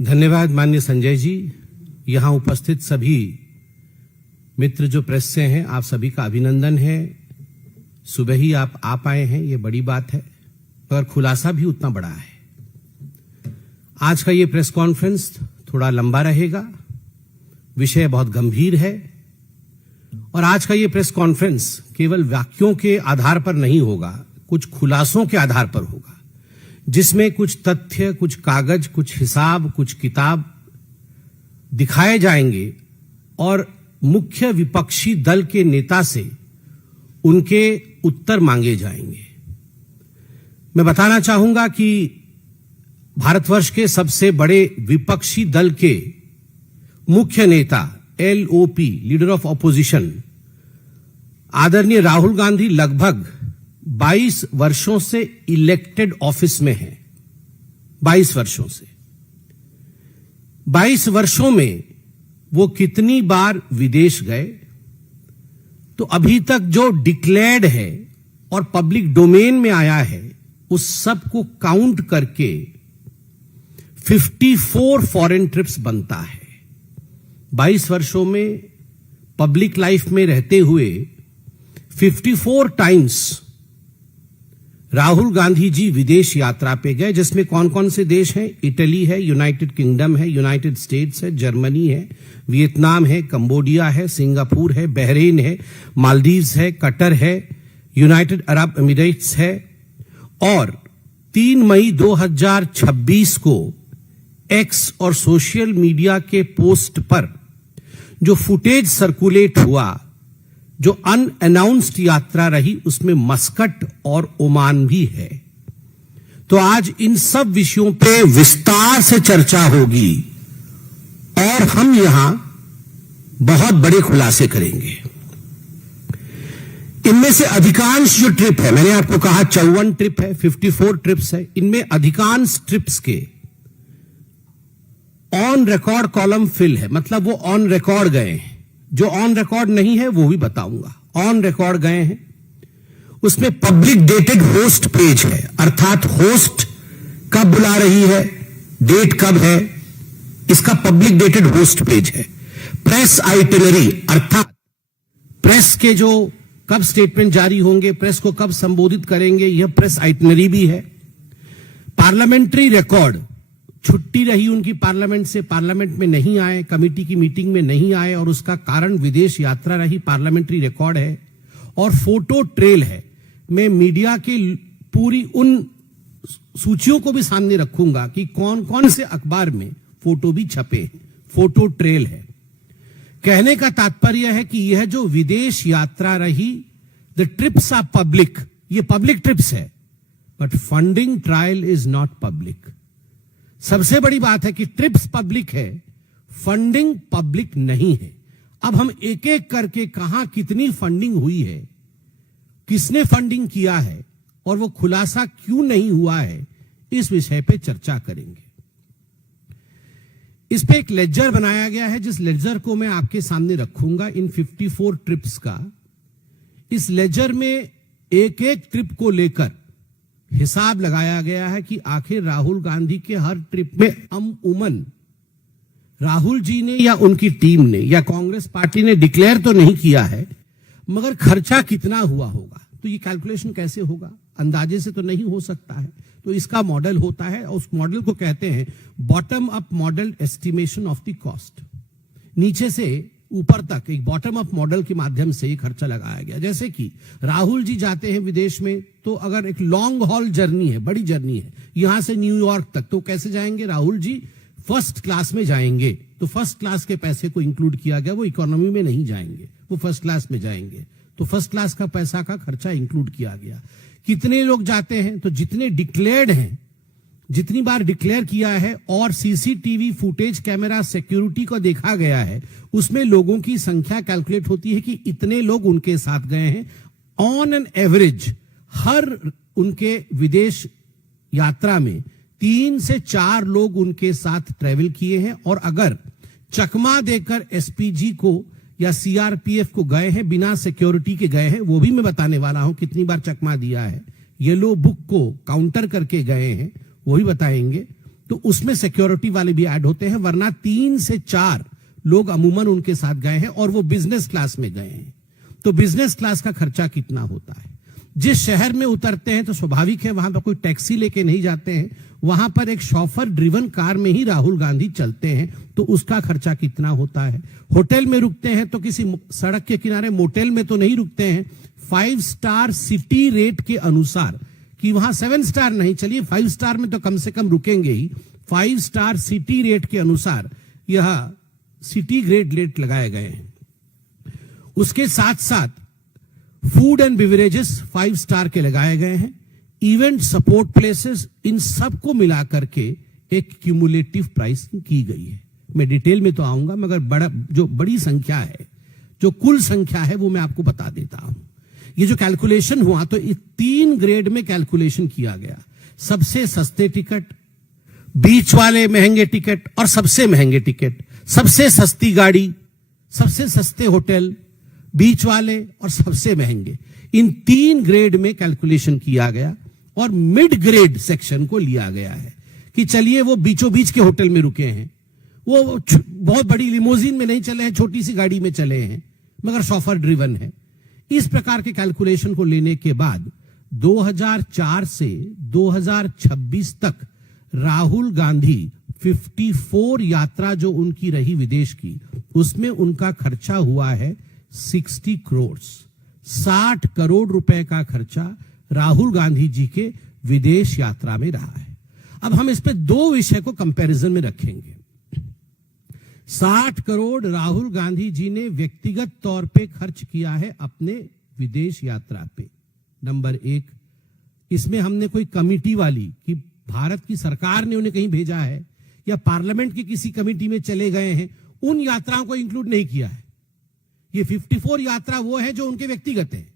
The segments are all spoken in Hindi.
धन्यवाद माननीय संजय जी। यहाँ उपस्थित सभी मित्र जो प्रेस से हैं, आप सभी का अभिनंदन है। सुबह ही आप आ पाए हैं, ये बड़ी बात है, मगर खुलासा भी उतना बड़ा है। आज का ये प्रेस कॉन्फ्रेंस थोड़ा लंबा रहेगा, विषय बहुत गंभीर है और आज का ये प्रेस कॉन्फ्रेंस केवल वाक्यों के आधार पर नहीं होगा, कुछ खुलासों के आधार पर होगा, जिसमें कुछ तथ्य, कुछ कागज, कुछ हिसाब, कुछ किताब दिखाए जाएंगे और मुख्य विपक्षी दल के नेता से उनके उत्तर मांगे जाएंगे। मैं बताना चाहूंगा कि भारतवर्ष के सबसे बड़े विपक्षी दल के मुख्य नेता LOP, लीडर ऑफ ऑपोजिशन, आदरणीय राहुल गांधी लगभग 22 वर्षों से इलेक्टेड ऑफिस में हैं। 22 वर्षों से 22 वर्षों में वो कितनी बार विदेश गए, तो अभी तक जो डिक्लेयर्ड है और पब्लिक डोमेन में आया है उस सब को काउंट करके 54 फॉरेन ट्रिप्स बनता है। 22 वर्षों में पब्लिक लाइफ में रहते हुए 54 टाइम्स राहुल गांधी जी विदेश यात्रा पे गए, जिसमें कौन कौन से देश हैं? इटली है, यूनाइटेड किंगडम है, यूनाइटेड स्टेट्स है, जर्मनी है, वियतनाम है, कंबोडिया है, सिंगापुर है, बहरीन है, मालदीव्स है, कतर है, यूनाइटेड अरब एमिरेट्स है। और 3 मई 2026 को एक्स और सोशल मीडिया के पोस्ट पर जो फुटेज सर्कुलेट हुआ, जो अनअनाउंस्ड यात्रा रही, उसमें मस्कट और ओमान भी है। तो आज इन सब विषयों पे विस्तार से चर्चा होगी और हम यहां बहुत बड़े खुलासे करेंगे। इनमें से अधिकांश जो ट्रिप है, मैंने आपको कहा 54 ट्रिप है, 54 ट्रिप्स है, इनमें अधिकांश ट्रिप्स के ऑन रिकॉर्ड कॉलम फिल है, मतलब वो ऑन रिकॉर्ड गए हैं। जो ऑन रिकॉर्ड नहीं है वो भी बताऊंगा। ऑन रिकॉर्ड गए हैं, उसमें पब्लिक डेटेड होस्ट पेज है, अर्थात होस्ट कब बुला रही है, डेट कब है, इसका पब्लिक डेटेड होस्ट पेज है। प्रेस आइटिनरी, अर्थात प्रेस के जो कब स्टेटमेंट जारी होंगे, प्रेस को कब संबोधित करेंगे, यह प्रेस आइटिनरी भी है। पार्लियामेंट्री रिकॉर्ड, छुट्टी रही उनकी पार्लियामेंट से, पार्लियामेंट में नहीं आए, कमेटी की मीटिंग में नहीं आए और उसका कारण विदेश यात्रा रही, पार्लियामेंट्री रिकॉर्ड है। और फोटो ट्रेल है। मैं मीडिया की पूरी उन सूचियों को भी सामने रखूंगा कि कौन कौन से अखबार में फोटो भी छपे, फोटो ट्रेल है। कहने का तात्पर्य है कि यह जो विदेश यात्रा रही, द ट्रिप्स आर पब्लिक, ये पब्लिक ट्रिप्स है, but funding trial is not public. सबसे बड़ी बात है कि ट्रिप्स पब्लिक है, फंडिंग पब्लिक नहीं है। अब हम एक एक करके कहां कितनी फंडिंग हुई है, किसने फंडिंग किया है और वो खुलासा क्यों नहीं हुआ है, इस विषय पे चर्चा करेंगे। इस पे एक लेजर बनाया गया है, जिस लेजर को मैं आपके सामने रखूंगा इन 54 ट्रिप्स का। इस लेजर में एक एक ट्रिप को लेकर हिसाब लगाया गया है कि आखिर राहुल गांधी के हर ट्रिप में अमूमन राहुल जी ने या उनकी टीम ने या कांग्रेस पार्टी ने डिक्लेयर तो नहीं किया है, मगर खर्चा कितना हुआ होगा। तो ये कैलकुलेशन कैसे होगा, अंदाजे से तो नहीं हो सकता है। तो इसका मॉडल होता है और उस मॉडल को कहते हैं bottom up model estimation of the cost. नीचे से ऊपर तक एक बॉटम अप मॉडल के माध्यम से ये खर्चा लगाया गया। जैसे कि राहुल जी जाते हैं विदेश में, तो अगर एक लॉन्ग हॉल जर्नी है, बड़ी जर्नी है यहां से न्यूयॉर्क तक, तो कैसे जाएंगे? राहुल जी फर्स्ट क्लास में जाएंगे, तो फर्स्ट क्लास के पैसे को इंक्लूड किया गया, वो इकोनॉमी में नहीं जाएंगे, वो फर्स्ट क्लास में जाएंगे, तो फर्स्ट क्लास का पैसा का खर्चा इंक्लूड किया गया। कितने लोग जाते हैं, तो जितने डिक्लेयर्ड हैं, जितनी बार डिक्लेयर किया है और सीसीटीवी फुटेज कैमरा सिक्योरिटी को देखा गया है, उसमें लोगों की संख्या कैलकुलेट होती है कि इतने लोग उनके साथ गए हैं। ऑन एन एवरेज हर उनके विदेश यात्रा में 3 से 4 लोग उनके साथ ट्रेवल किए हैं। और अगर चकमा देकर एसपीजी को या सीआरपीएफ को गए हैं, बिना सिक्योरिटी के गए हैं, वो भी मैं बताने वाला हूं कितनी बार चकमा दिया है, येलो बुक को काउंटर करके गए हैं, वो भी बताएंगे, तो उसमें सिक्योरिटी वाले भी ऐड होते हैं, वरना 3 से 4 लोग अमूमन उनके साथ गए हैं और वो बिजनेस क्लास में गए हैं। तो बिजनेस क्लास का खर्चा कितना होता है? जिस शहर में उतरते हैं तो स्वाभाविक है वहां पर कोई टैक्सी लेके नहीं जाते हैं, वहां पर एक शॉफर ड्रिवन कार में ही राहुल गांधी चलते हैं, तो उसका खर्चा कितना होता है? होटल में रुकते हैं तो किसी सड़क के किनारे मोटेल में तो नहीं रुकते हैं, 5 स्टार सिटी रेट के अनुसार, कि वहां 7 स्टार नहीं, चलिए 5 स्टार में तो कम से कम रुकेंगे ही, 5 स्टार सिटी रेट के अनुसार यह सिटी ग्रेड रेट लगाए गए हैं। उसके साथ साथ फूड एंड बिवरेजेस 5 स्टार के लगाए गए हैं, इवेंट सपोर्ट प्लेसेस, इन सबको मिलाकर के एक क्यूमुलेटिव प्राइसिंग की गई है। मैं डिटेल में तो आऊंगा, मगर जो बड़ी संख्या है, जो कुल संख्या है, वो मैं आपको बता देता हूं। ये जो कैलकुलेशन हुआ तो 3 ग्रेड में कैलकुलेशन किया गया। सबसे सस्ते टिकट, बीच वाले महंगे टिकट और सबसे महंगे टिकट, सबसे सस्ती गाड़ी, सबसे सस्ते होटल, बीच वाले और सबसे महंगे, इन 3 ग्रेड में कैलकुलेशन किया गया और मिड ग्रेड सेक्शन को लिया गया है कि चलिए वो बीचों बीच के होटल में रुके हैं, वो बहुत बड़ी लिमोजिन में नहीं चले हैं, छोटी सी गाड़ी में चले हैं, मगर शॉफर ड्रिवन है। इस प्रकार के कैलकुलेशन को लेने के बाद 2004 से 2026 तक राहुल गांधी 54 यात्रा जो उनकी रही विदेश की, उसमें उनका खर्चा हुआ है 60 करोड़, 60 करोड़ रुपए का खर्चा राहुल गांधी जी के विदेश यात्रा में रहा है। अब हम इस पे 2 विषय को कंपैरिजन में रखेंगे। 60 करोड़ राहुल गांधी जी ने व्यक्तिगत तौर पे खर्च किया है अपने विदेश यात्रा पे, नंबर 1। इसमें हमने कोई कमिटी वाली कि भारत की सरकार ने उन्हें कहीं भेजा है या पार्लियामेंट की किसी कमिटी में चले गए हैं, उन यात्राओं को इंक्लूड नहीं किया है। ये 54 यात्रा वो है जो उनके व्यक्तिगत है,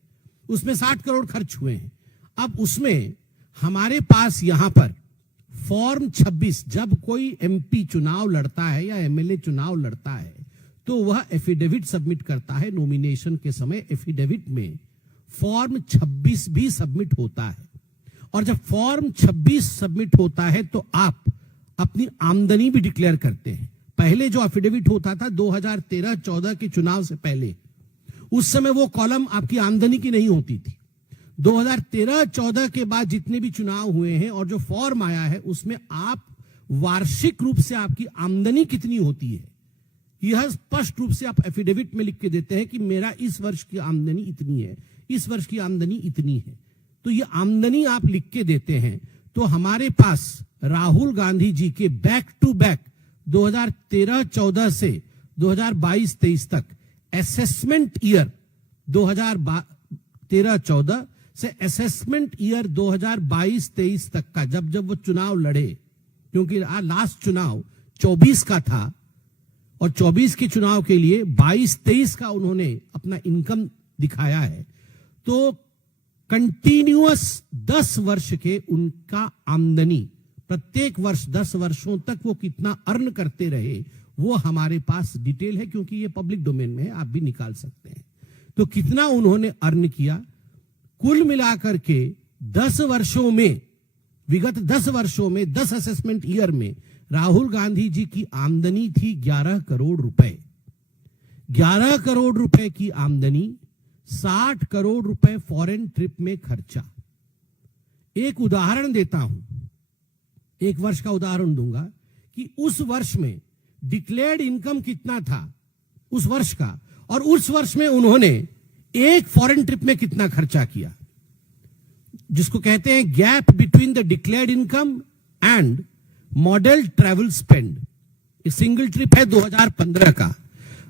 उसमें 60 करोड़ खर्च हुए हैं। अब उसमें हमारे पास यहां पर फॉर्म 26, जब कोई एमपी चुनाव लड़ता है या एमएलए चुनाव लड़ता है तो वह एफिडेविट सबमिट करता है। नॉमिनेशन के समय एफिडेविट में फॉर्म 26 भी सबमिट होता है, और जब फॉर्म 26 सबमिट होता है तो आप अपनी आमदनी भी डिक्लेयर करते हैं। पहले जो एफिडेविट होता था 2013-14 के चुनाव से पहले, उस समय वो कॉलम आपकी आमदनी की नहीं होती थी। 2013-14 के बाद जितने भी चुनाव हुए हैं और जो फॉर्म आया है, उसमें आप वार्षिक रूप से आपकी आमदनी कितनी होती है, यह स्पष्ट रूप से आप एफिडेविट में लिख के देते हैं कि मेरा इस वर्ष की आमदनी इतनी है, इस वर्ष की आमदनी इतनी है। तो ये आमदनी आप लिख के देते हैं। तो हमारे पास राहुल गांधी जी के बैक टू बैक 2013-14 से 2022-23 तक असेसमेंट ईयर 2013-14 से असेसमेंट ईयर 2022-23 तक का, जब वो चुनाव लड़े, क्योंकि लास्ट चुनाव 24 का था और 24 के चुनाव के लिए 22-23 का उन्होंने अपना इनकम दिखाया है, तो कंटिन्यूअस 10 वर्ष के उनका आमदनी, प्रत्येक वर्ष 10 वर्षों तक वो कितना अर्न करते रहे, वो हमारे पास डिटेल है, क्योंकि ये पब्लिक डोमेन में है, आप भी निकाल सकते हैं। तो कितना उन्होंने अर्न किया, कुल मिलाकर के 10 वर्षों में, विगत 10 वर्षों में, 10 असेसमेंट ईयर में राहुल गांधी जी की आमदनी थी 11 करोड़ रुपए। 11 करोड़ रुपए की आमदनी, 60 करोड़ रुपए फॉरेन ट्रिप में खर्चा। एक उदाहरण देता हूं, एक वर्ष का उदाहरण दूंगा कि उस वर्ष में डिक्लेयर्ड इनकम कितना था उस वर्ष का, और उस वर्ष में उन्होंने एक फॉरेन ट्रिप में कितना खर्चा किया, जिसको कहते हैं gap between the declared income and model travel spend. Single trip है 2015 का।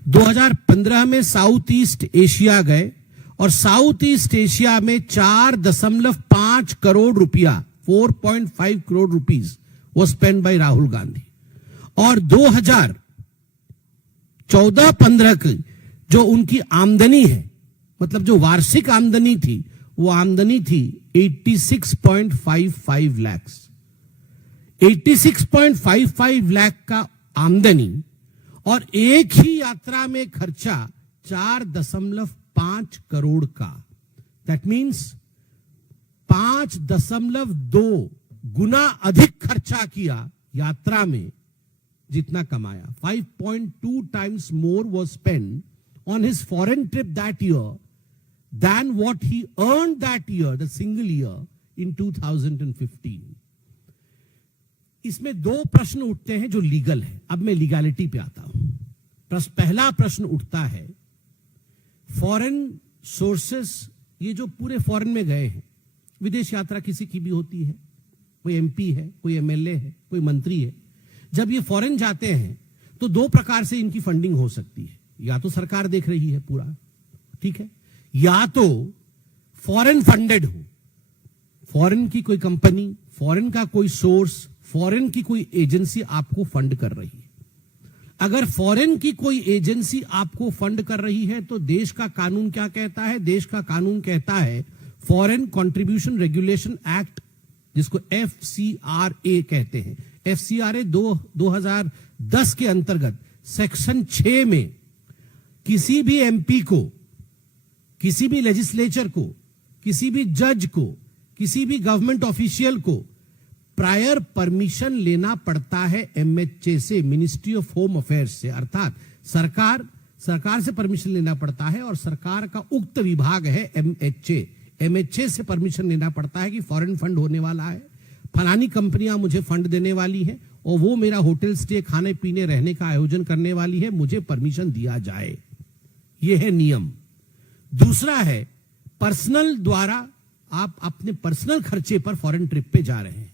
2015 में साउथ ईस्ट एशिया गए और साउथ ईस्ट एशिया में 4.5 करोड़ रुपया, 4.5 करोड़ रुपीज वो स्पेंड बाय राहुल गांधी। और 2014-15 की जो उनकी आमदनी है, मतलब जो वार्षिक आमदनी थी, वो आमदनी थी 86.55 लाख। 86.55 लाख का आमदनी और एक ही यात्रा में खर्चा 4.5 करोड़ का। दैट मीन्स 5.2 गुना अधिक खर्चा किया यात्रा में जितना कमाया, 5.2 times more was spent on his foreign trip that year than what he earned that year, the single year, in 2015. इसमें दो प्रश्न उठते हैं जो लीगल है. अब मैं लीगैलिटी पे आता हूं. पहला प्रश्न उठता है, फॉरेन सोर्सेस, ये जो पूरे फॉरेन में गए हैं, विदेश यात्रा किसी की भी होती है, कोई एमपी है, कोई एमएलए है, कोई मंत्री है, जब ये फॉरेन जाते हैं तो दो प्रकार से इनकी फंडिंग हो सकती है. या तो सरकार देख रही है पूरा, ठीक है, या तो फॉरेन फंडेड हो, फॉरेन की कोई कंपनी, फॉरेन का कोई सोर्स, फॉरेन की कोई एजेंसी आपको फंड कर रही है. अगर फॉरेन की कोई एजेंसी आपको फंड कर रही है तो देश का कानून क्या कहता है? देश का कानून कहता है फॉरेन कंट्रीब्यूशन रेगुलेशन एक्ट, जिसको FCRA कहते हैं. FCRA 2010 के अंतर्गत सेक्शन 6 में किसी भी एमपी को, किसी भी लेजिस्लेचर को, किसी भी जज को, किसी भी गवर्नमेंट ऑफिशियल को प्रायर परमिशन लेना पड़ता है MHA से, मिनिस्ट्री ऑफ होम अफेयर्स से. अर्थात सरकार से परमिशन लेना पड़ता है और सरकार का उक्त विभाग है MHA से परमिशन लेना पड़ता है कि फॉरेन फंड होने वाला है, फलानी कंपनियां मुझे फंड देने वाली है और वो मेरा होटल स्टे, खाने पीने रहने का आयोजन करने वाली है, मुझे परमिशन दिया जाए. यह है नियम. दूसरा है पर्सनल द्वारा, आप अपने पर्सनल खर्चे पर फॉरेन ट्रिप पे जा रहे हैं.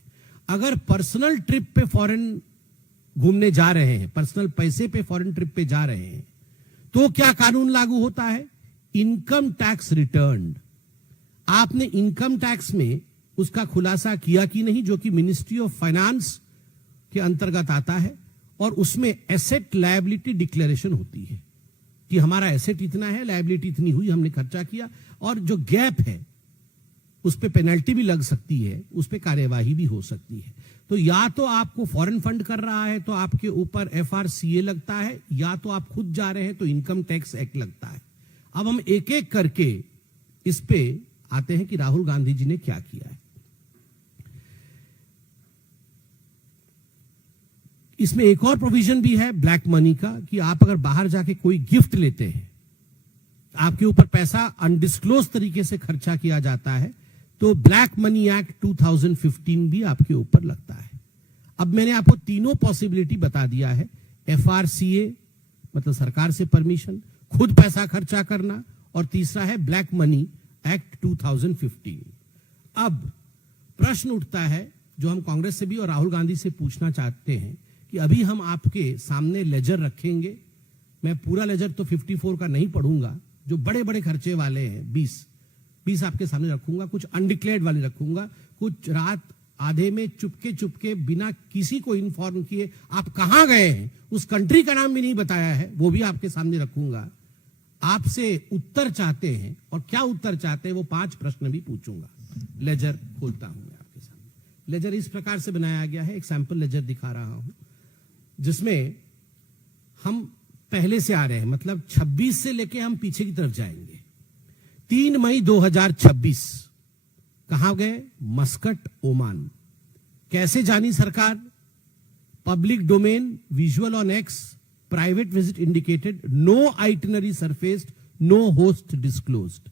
अगर पर्सनल ट्रिप पे फॉरेन घूमने जा रहे हैं, पर्सनल पैसे पे फॉरेन ट्रिप पे जा रहे हैं, तो क्या कानून लागू होता है? Income tax return. आपने इनकम टैक्स में उसका खुलासा किया कि नहीं, जो कि मिनिस्ट्री ऑफ फाइनेंस के अंतर्गत आता है, और उसमें एसेट लायबिलिटी डिक्लेरेशन होती है कि हमारा एसेट इतना है, लायबिलिटी इतनी हुई, हमने खर्चा किया, और जो गैप है उस पे पेनल्टी भी लग सकती है, उस पे कार्यवाही भी हो सकती है. तो या तो आपको फॉरेन फंड कर रहा है तो आपके ऊपर FRCA लगता है, या तो आप खुद जा रहे हैं तो इनकम टैक्स एक्ट लगता है. अब हम एक एक करके इस पे आते हैं कि राहुल गांधी जी ने क्या किया है. इसमें एक और प्रोविजन भी है ब्लैक मनी का, कि आप अगर बाहर जाके कोई गिफ्ट लेते हैं, आपके ऊपर पैसा अनडिस्क्लोज तरीके से खर्चा किया जाता है, तो ब्लैक मनी एक्ट 2015 भी आपके ऊपर लगता है. अब मैंने आपको तीनों पॉसिबिलिटी बता दिया है. FRCA मतलब सरकार से परमिशन, खुद पैसा खर्चा करना, और तीसरा है ब्लैक मनी एक्ट 2015. अब प्रश्न उठता है जो हम कांग्रेस से भी और राहुल गांधी से पूछना चाहते हैं कि अभी हम आपके सामने लेजर रखेंगे. मैं पूरा लेजर तो 54 का नहीं पढ़ूंगा, जो बड़े बड़े खर्चे वाले हैं 20 आपके सामने रखूंगा, कुछ अनडिक्लेयर्ड वाले रखूंगा, कुछ रात आधे में चुपके बिना किसी को इन्फॉर्म किए आप कहां गए हैं, उस कंट्री का नाम भी नहीं बताया है, वो भी आपके सामने रखूंगा. आपसे उत्तर चाहते हैं, और क्या उत्तर चाहते हैं वो 5 प्रश्न भी पूछूंगा. लेजर खोलता हूं मैं आपके सामने. लेजर इस प्रकार से बनाया गया है, एक सैंपल लेजर दिखा रहा हूं, जिसमें हम पहले से आ रहे हैं, मतलब 26 से लेके हम पीछे की तरफ जाएंगे. 3 मई 2026 कहां गए? Muscat, Oman. कैसे जानी सरकार? Public domain, visual on X, private visit indicated, no itinerary surfaced, no host disclosed.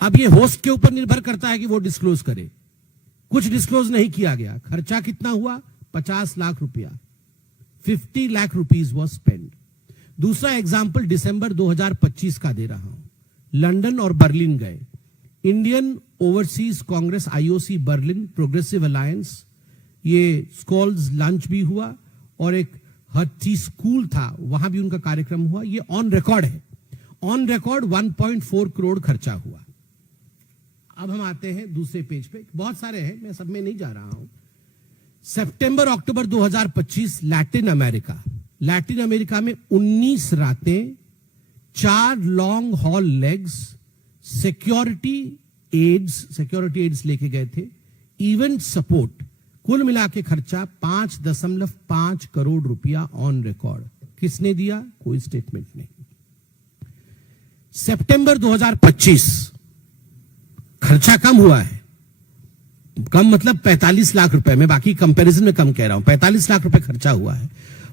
अब ये होस्ट के ऊपर निर्भर करता है कि वो डिस्क्लोज करे. कुछ डिस्क्लोज नहीं किया गया. खर्चा कितना हुआ? 50 लाख रुपया. 50 लाख रुपीज वॉज स्पेंड. दूसरा एग्जाम्पल दिसंबर 2025 का दे रहा हूं. लंदन और बर्लिन गए. Indian overseas Congress IOC Berlin progressive alliance, ये स्कॉल्स लंच भी हुआ, और एक हट्टी स्कूल था, वहां भी उनका कार्यक्रम हुआ. ये ऑन रिकॉर्ड है. ऑन रिकॉर्ड 1.4 करोड़ खर्चा हुआ. अब हम आते हैं दूसरे पेज पे. बहुत सारे हैं, मैं सब में नहीं जा रहा हूं. सितंबर अक्टूबर 2025 लैटिन अमेरिका में 19 रातें, 4 long haul legs, security aides लेके गए थे, इवेंट सपोर्ट, कुल मिला के खर्चा 5.5 करोड़ रुपया ऑन रिकॉर्ड. किसने दिया? कोई स्टेटमेंट नहीं. सितंबर 2025 खर्चा कम हुआ है, कम मतलब 45 लाख रुपए, मैं बाकी कंपैरिजन में कम कह रहा हूं, 45 लाख रुपए खर्चा हुआ है।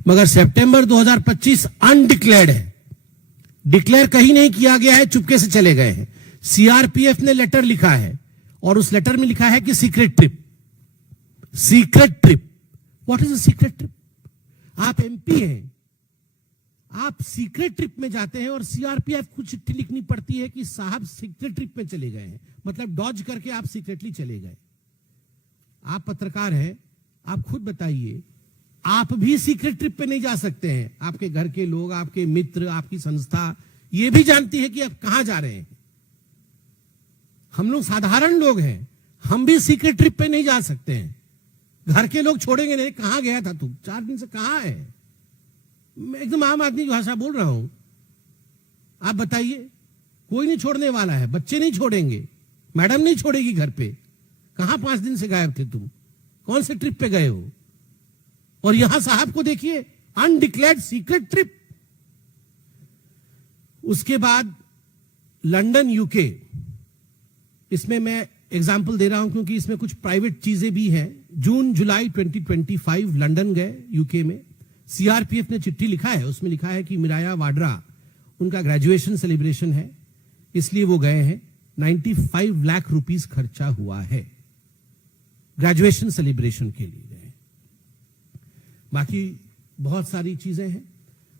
मगर सितंबर 2025 अनडिक्लेयर्ड है, डिक्लेयर कहीं नहीं किया गया है, चुपके से चले गए हैं। सीआरपीएफ ने लेटर लिखा है और उस लेटर में लिखा है कि secret trip. Secret trip, what is a secret trip? आप एमपी हैं, आप सीक्रेट ट्रिप में जाते हैं और सीआरपीएफ को चिट्ठी लिखनी पड़ती है कि साहब सीक्रेट ट्रिप में चले गए हैं, मतलब डॉज करके आप सीक्रेटली चले गए। आप पत्रकार हैं, आप खुद बताइए, आप भी सीक्रेट ट्रिप पे नहीं जा सकते हैं। आपके घर के लोग, आपके मित्र, आपकी संस्था ये भी जानती है कि आप कहां जा रहे हैं। हम लोग साधारण लोग हैं, हम भी सीक्रेट ट्रिप पे नहीं जा सकते हैं। घर के लोग छोड़ेंगे नहीं, कहां गया था तू, 4 दिन से कहां है? मैं एकदम आम आदमी की भाषा बोल रहा हूं, आप बताइए। कोई नहीं छोड़ने वाला है, बच्चे नहीं छोड़ेंगे, मैडम नहीं छोड़ेगी घर पे। कहां 5 दिन से गायब थे तुम, कौन से ट्रिप पे गए हो? और यहां साहब को देखिए, अनडिक्लेयर्ड सीक्रेट ट्रिप। उसके बाद लंदन यूके, इसमें मैं एग्जाम्पल दे रहा हूं क्योंकि इसमें कुछ प्राइवेट चीजें भी हैं। जून जुलाई 2025 लंदन गए यूके में। सीआरपीएफ ने चिट्ठी लिखा है, उसमें लिखा है कि मिराया वाड्रा, उनका ग्रेजुएशन सेलिब्रेशन है, इसलिए वो गए हैं। 95 लाख रुपीस खर्चा हुआ है, ग्रेजुएशन सेलिब्रेशन के लिए गए। बाकी बहुत सारी चीजें हैं।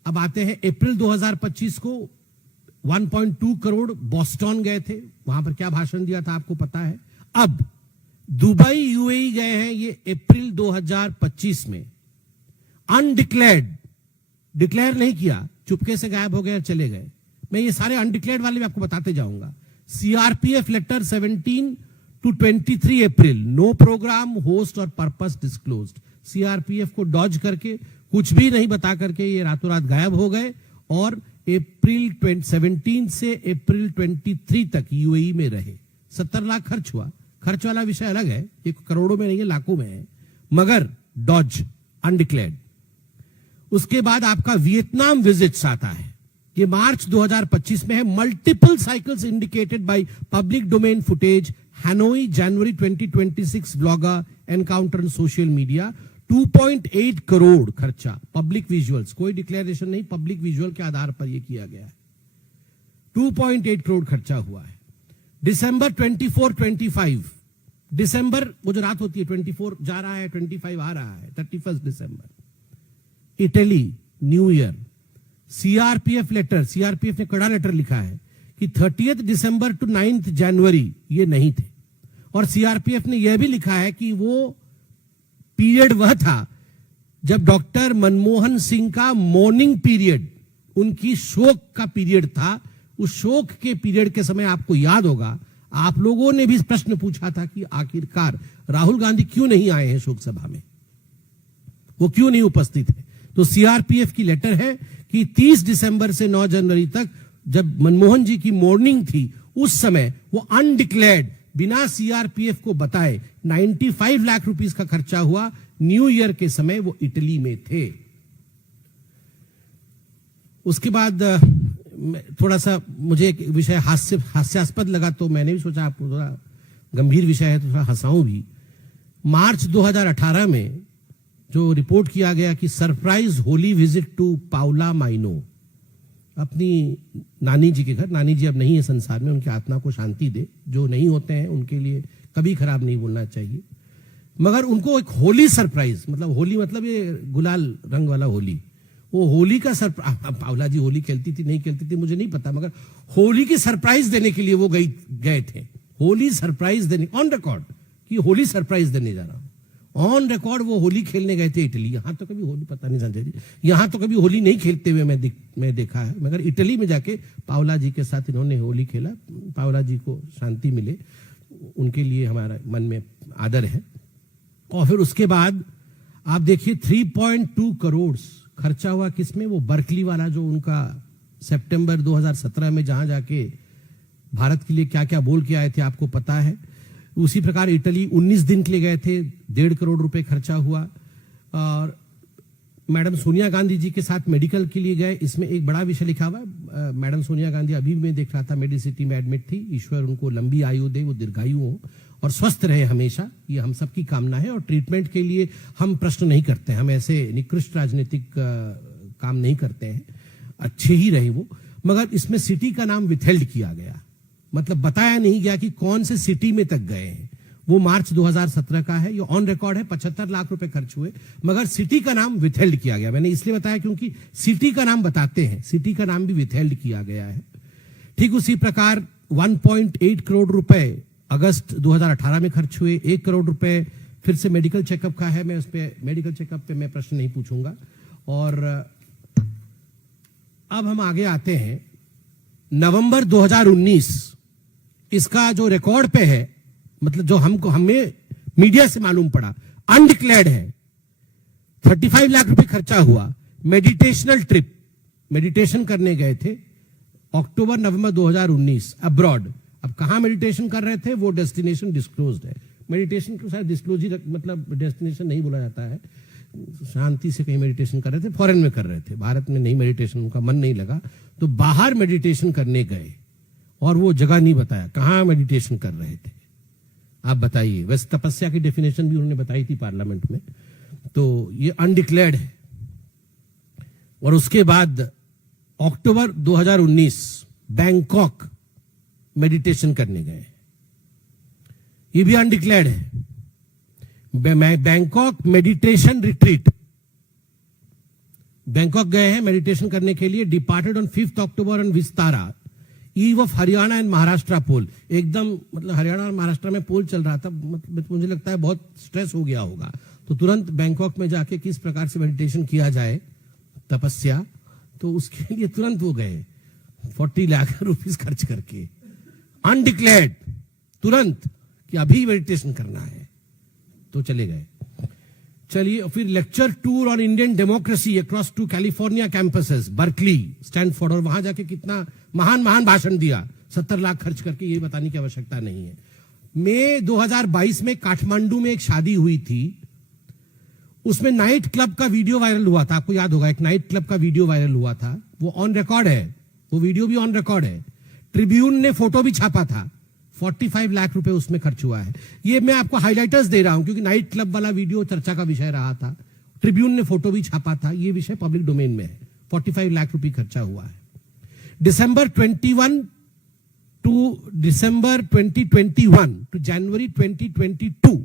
अब आते हैं अप्रैल 2025 को 1.2 करोड़ बोस्टन गए थे, वहां पर क्या भाषण दिया था आपको पता है। अब दुबई यूएई गए हैं ये अप्रैल 2025 में, अनडिक्लेयर्ड, डिक्लेयर नहीं किया, चुपके से गायब हो गए, चले गए। मैं ये सारे अनडिक्लेयर्ड वाले भी आपको बताते जाऊंगा। CRPF letter 17 to 23 April, no program, host और पर्पस डिस्क्लोज्ड। सीआरपीएफ को डॉज करके, कुछ भी नहीं बता करके ये रातों रात गायब हो गए और अप्रैल 17 से अप्रैल 23 तक यूएई में रहे। 70 लाख खर्च हुआ, खर्च वाला विषय अलग है, ये करोड़ों में नहीं है, लाखों में है, मगर डॉज, अनडिक्लेयर्ड। उसके बाद आपका वियतनाम विजिट्स आता है, ये मार्च 2025 में है। Multiple cycles indicated by public domain footage, Hanoi जनवरी 2026 vlogger encounter on social media. 2.8 crore खर्चा, पब्लिक विजुअल्स, कोई डिक्लेरेशन नहीं, पब्लिक विजुअल के आधार पर यह किया गया है। 2.8 करोड़ खर्चा हुआ है। दिसंबर 24-25, दिसंबर वो जो रात होती है, 24 जा रहा है, 25 आ रहा है, 31 दिसंबर, Italy new year. CRPF letter, CRPF ने कड़ा लेटर लिखा है कि 30 दिसंबर टू 9 जनवरी ये नहीं थे। और सीआरपीएफ ने यह भी लिखा है कि वो पीरियड वह था जब डॉक्टर मनमोहन सिंह का मॉर्निंग पीरियड, उनकी शोक का पीरियड था। उस शोक के पीरियड के समय आपको याद होगा, आप लोगों ने भी प्रश्न पूछा था कि आखिरकार राहुल गांधी क्यों नहीं आए हैं शोक सभा में, वो क्यों नहीं उपस्थित है। तो सीआरपीएफ की लेटर है कि 30 दिसंबर से 9 जनवरी तक जब मनमोहन जी की मॉर्निंग थी, उस समय वो अनडिक्लेयर्ड, बिना सीआरपीएफ को बताए 95 लाख रुपीस का खर्चा हुआ। न्यू ईयर के समय वो इटली में थे। उसके बाद थोड़ा सा मुझे एक विषय हास्यास्पद लगा, तो मैंने भी सोचा आपको थोड़ा गंभीर विषय है तो थोड़ा हंसाऊं भी। मार्च 2018 में जो रिपोर्ट किया गया कि surprise Holi visit to Paola Maino, अपनी नानी जी के घर, नानी जी अब नहीं है संसार में, उनकी आत्मा को शांति दे, जो नहीं होते हैं उनके लिए कभी खराब नहीं बोलना चाहिए, मगर उनको एक होली सरप्राइज, मतलब होली मतलब ये गुलाल रंग वाला होली, वो होली का सरप्राइज, पाउला जी होली खेलती थी नहीं खेलती थी मुझे नहीं पता, मगर होली की सरप्राइज देने के लिए वो गए थे। होली सरप्राइज देने, ऑन रिकॉर्ड कि होली सरप्राइज देने जा रहा हूं, ऑन रिकॉर्ड वो होली खेलने गए थे इटली। यहां तो कभी होली, पता नहीं संजय जी, यहां तो कभी होली नहीं खेलते हुए मैं देखा है, मगर इटली में जाके पाउला जी के साथ इन्होंने होली खेला। पाउला जी को शांति मिले, उनके लिए हमारा मन में आदर है। और फिर उसके बाद आप देखिए 3.2 करोड़ खर्चा हुआ किसमें, वो बर्कली वाला जो उनका सितंबर 2017 में जहां जाके भारत के लिए क्या क्या बोल के आए थे आपको पता है। उसी प्रकार इटली 19 दिन के लिए गए थे, 1.5 करोड़ रुपए खर्चा हुआ। और मैडम सोनिया गांधी जी के साथ मेडिकल के लिए गए, इसमें एक बड़ा विषय लिखा हुआ है। मैडम सोनिया गांधी अभी मैं देख रहा था मेडिसिटी में एडमिट थी, ईश्वर उनको लंबी आयु दे, वो दीर्घायु हो। और स्वस्थ रहे हमेशा, ये हम सबकी कामना है। और ट्रीटमेंट के लिए हम प्रश्न नहीं करते हैं, हम ऐसे निकृष्ट राजनीतिक काम नहीं करते हैं, अच्छे ही रहे वो। मगर इसमें सिटी का नाम विथहेल्ड किया गया, मतलब बताया नहीं गया कि कौन से सिटी में तक गए हैं। वो मार्च 2017 का है, ये ऑन रिकॉर्ड है, 75 लाख रुपए खर्च हुए, मगर सिटी का नाम विथहेल्ड किया गया। मैंने इसलिए बताया क्योंकि सिटी का नाम बताते हैं, सिटी का नाम भी विथहेल्ड किया गया है। ठीक उसी प्रकार 1.8 करोड़ रुपए अगस्त 2018 में खर्च हुए। 1 करोड़ रुपए फिर से मेडिकल चेकअप का है, मैं उस पर मेडिकल चेकअप पे मैं प्रश्न नहीं पूछूंगा। और अब हम आगे आते हैं नवंबर 2019, इसका जो रिकॉर्ड पे है, मतलब जो हमें मीडिया से मालूम पड़ा, अनडिक्लेयर्ड है। 35 लाख रुपए खर्चा हुआ। मेडिटेशनल ट्रिप, मेडिटेशन करने गए थे अक्टूबर नवंबर 2019 अब्रॉड। अब कहां मेडिटेशन कर रहे थे वो डेस्टिनेशन डिस्क्लोज्ड है। मेडिटेशन को शायद डिस्क्लोज ही मतलब डेस्टिनेशन नहीं बोला जाता है। शांति से कहीं मेडिटेशन कर रहे थे, फॉरेन में कर रहे थे, भारत में नहीं मेडिटेशन, उनका मन नहीं लगा तो बाहर मेडिटेशन करने गए और वो जगह नहीं बताया कहां मेडिटेशन कर रहे थे। आप बताइए, वैसे तपस्या की डेफिनेशन भी उन्होंने बताई थी पार्लियामेंट में। तो ये अनडिक्लेयर्ड है। और उसके बाद अक्टूबर 2019 बैंकॉक मेडिटेशन करने गए, ये भी अनडिक्लेयर्ड है। बैंकॉक मेडिटेशन रिट्रीट, बैंकॉक गए हैं मेडिटेशन करने के लिए। Departed on 5 October on Vistara, eve of Haryana and Maharashtra poll. एकदम मतलब हरियाणा और महाराष्ट्र में पोल चल रहा था, मतलब मुझे लगता है बहुत स्ट्रेस हो गया होगा, तो तुरंत बैंकॉक में जाके किस प्रकार से मेडिटेशन किया जाए, तपस्या, तो उसके लिए तुरंत वो गए 40 लाख रुपीस खर्च करके, अनडिक्लेयर्ड, तुरंत कि अभी मेडिटेशन करना है, तो चले गए। चलिए, फिर lecture tour on Indian democracy across 2 California campuses, Berkeley, Stanford, और वहां जाके कितना महान भाषण दिया, 70 लाख खर्च करके, ये बताने की आवश्यकता नहीं है। मई 2022 में काठमांडू में एक शादी हुई थी, उसमें नाइट क्लब का वीडियो वायरल हुआ था, आपको याद होगा, एक नाइट क्लब का वीडियो वायरल हुआ था, वो ऑन रिकॉर्ड है, वो वीडियो भी ऑन रिकॉर्ड है। ट्रिब्यून ने फोटो भी छापा था, 45 लाख रुपए उसमें खर्च हुआ है। ये मैं आपको हाइलाइटर्स दे रहा हूं क्योंकि नाइट क्लब वाला वीडियो चर्चा का विषय रहा था, ट्रिब्यून ने फोटो भी छापा था, ये विषय पब्लिक डोमेन में है। 45 लाख रुपए खर्चा हुआ है। December 2021 to January 2022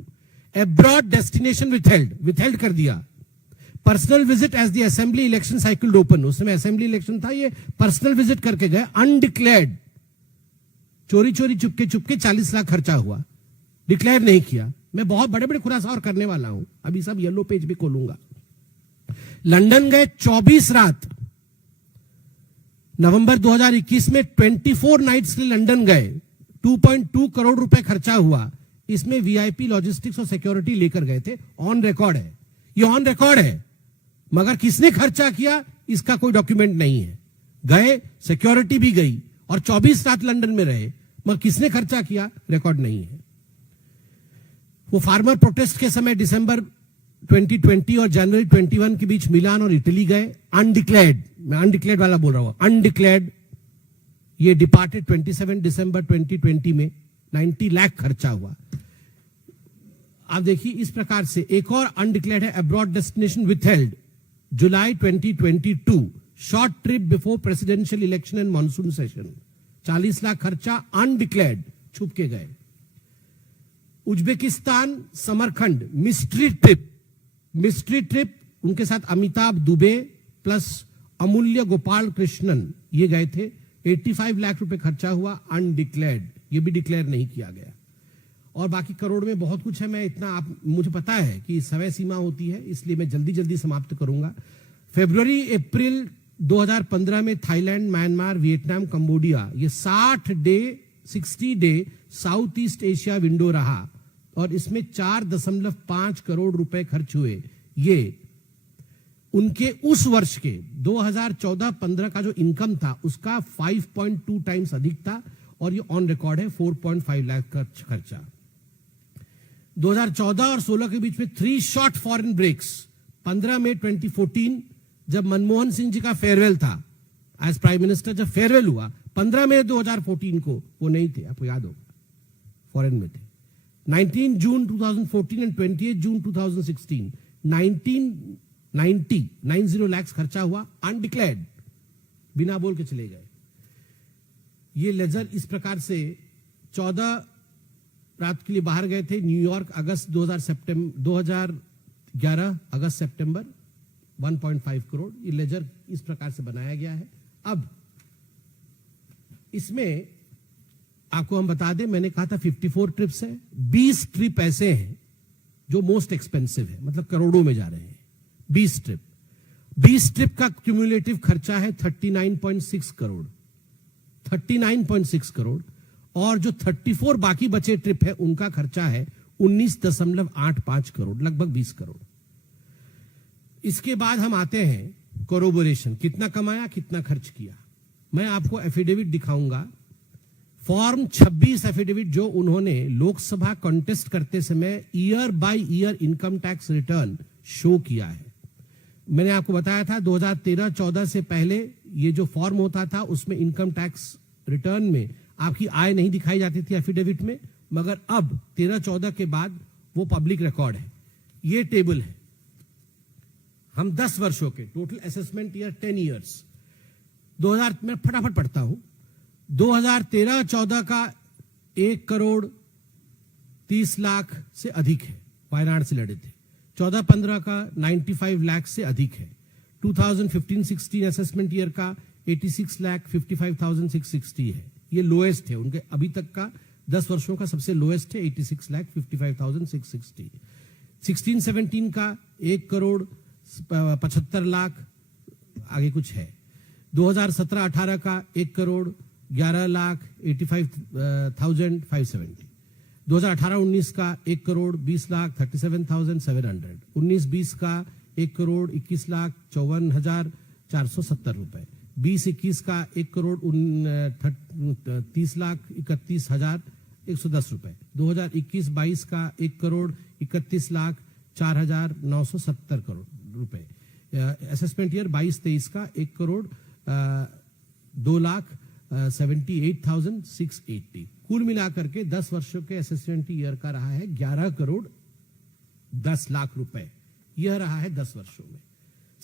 abroad destination withheld कर दिया। Personal visit as the assembly election cycle open, उस समय असेंबली इलेक्शन था, ये पर्सनल विजिट करके गए, अनडिक्लेयर्ड, चोरी चुपके 40 लाख खर्चा हुआ, डिक्लेयर नहीं किया। मैं बहुत बड़े बड़े खुलासा और करने वाला हूं, अभी सब येलो पेज भी खोलूंगा। लंदन गए 24 रात, नवंबर 2021 में 24 नाइट्स के लंदन गए, 2.2 करोड़ रुपए खर्चा हुआ। इसमें वीआईपी लॉजिस्टिक्स और सिक्योरिटी लेकर गए थे, ऑन रिकॉर्ड है, ये ऑन रिकॉर्ड है, मगर किसने खर्चा किया इसका कोई डॉक्यूमेंट नहीं है। गए, सिक्योरिटी भी गई और 24 रात लंदन में रहे, मगर किसने खर्चा किया रिकॉर्ड नहीं है। वो फार्मर प्रोटेस्ट के समय दिसंबर 2020 और जनवरी 21 के बीच मिलान और इटली गए, अनडिक्लेयर्ड, मैं अनडिक्लेयर्ड वाला बोल रहा हूं, अनडिक्लेयर्ड। ये डिपार्टेड 27 दिसंबर 2020 में, 90 लाख खर्चा हुआ। आप देखिए, इस प्रकार से एक और अनडिक्लेयर्ड है, abroad destination withheld, July 2022, short trip before presidential election and monsoon session, 40 lakh खर्चा, अनडिक्लेयर्ड, छुप के गए। उज्बेकिस्तान समरखंड मिस्ट्री ट्रिप, उनके साथ अमिताभ दुबे प्लस अमूल्य गोपाल कृष्णन, ये गए थे, 85 लाख रुपए खर्चा हुआ, अनडिक्लेयर्ड, ये भी डिक्लेयर नहीं किया गया। और बाकी करोड़ में बहुत कुछ है, मैं इतना मुझे पता है कि समय सीमा होती है, इसलिए मैं जल्दी समाप्त करूंगा। फरवरी अप्रैल 2015 में थाईलैंड, म्यांमार, वियतनाम, कंबोडिया, ये 60 day south East Asia window रहा और इसमें 4.5 करोड़ रुपए खर्च हुए। ये उनके उस वर्ष के 2014-15 का जो इनकम था उसका 5.2 टाइम्स अधिक था और ये ऑन रिकॉर्ड है, 4.5 लाख खर्चा। 2014 और 16 के बीच में 3 शॉर्ट फॉरेन ब्रेक्स, 15 मई 2014 जब मनमोहन सिंह जी का फेयरवेल था एज प्राइम मिनिस्टर, जब फेयरवेल हुआ 15 मई 2014 को, वो नहीं थे, आपको याद होगा, फॉरेन में थे। 19 June 2014 and 28 June 2016, 90 lakhs खर्चा हुआ, अनडिक्लेयर्ड, बिना बोल के चले गए। ये लेजर इस प्रकार से 14 रात के लिए बाहर गए थे, न्यूयॉर्क अगस्त 2011 अगस्त सितंबर 1.5 करोड़। ये लेजर इस प्रकार से बनाया गया है। अब इसमें आपको हम बता दें, मैंने कहा था 54 ट्रिप्स है, 20 ट्रिप ऐसे हैं जो मोस्ट एक्सपेंसिव है, मतलब करोड़ों में जा रहे हैं। 20 ट्रिप का क्यूमुलेटिव खर्चा है 39.6 करोड़, 39.6 करोड़। और जो 34 बाकी बचे ट्रिप है उनका खर्चा है 19.85 करोड़, लगभग 20 करोड़। इसके बाद हम आते हैं कोरोबोरेशन, कितना कमाया कितना खर्च किया। मैं आपको एफिडेविट दिखाऊंगा, फॉर्म 26 एफिडेविट जो उन्होंने लोकसभा कॉन्टेस्ट करते समय year by year income tax return show किया है। मैंने आपको बताया था 2013-14 से पहले ये जो फॉर्म होता था उसमें इनकम टैक्स रिटर्न में आपकी आय नहीं दिखाई जाती थी एफिडेविट में, मगर अब 13-14 के बाद वो पब्लिक रिकॉर्ड है। ये टेबल है, हम 10 वर्षों के टोटल असेसमेंट ईयर 10 ईयर्स 2000 में फटाफट पढ़ता हूं। 2013-14 का 1 करोड़ 30 लाख से अधिक है, वायनाड से लड़े थे। 14-15 का 95 लाख से अधिक है। 2015-16 असेसमेंट ईयर का 86,55,660 है। ये लोएस्ट है उनके अभी तक का, 10 वर्षों का सबसे लोएस्ट है 86,55,660। 16-17 का 1 करोड़ 75 लाख, आगे कुछ है। 2017-18 का 1 करोड़ 11 लाख 85,570। 2018-19 का 1 करोड़ 20 लाख 37,700। 19-20 का 1 करोड़ 21 लाख 54,470 रुपए। 20-21 का 1 करोड़ 30 लाख 31,110 रुपए। 2021-22 का 1 करोड़ 31 लाख 4,970 करोड़ रुपए। असेसमेंट ईयर 22-23 का 1 करोड़ 2,78,680। कुल मिलाकर के 10 वर्षों के असेसमेंट ईयर का रहा है 11 करोड़ 10 लाख रुपए। यह रहा है 10 वर्षों में।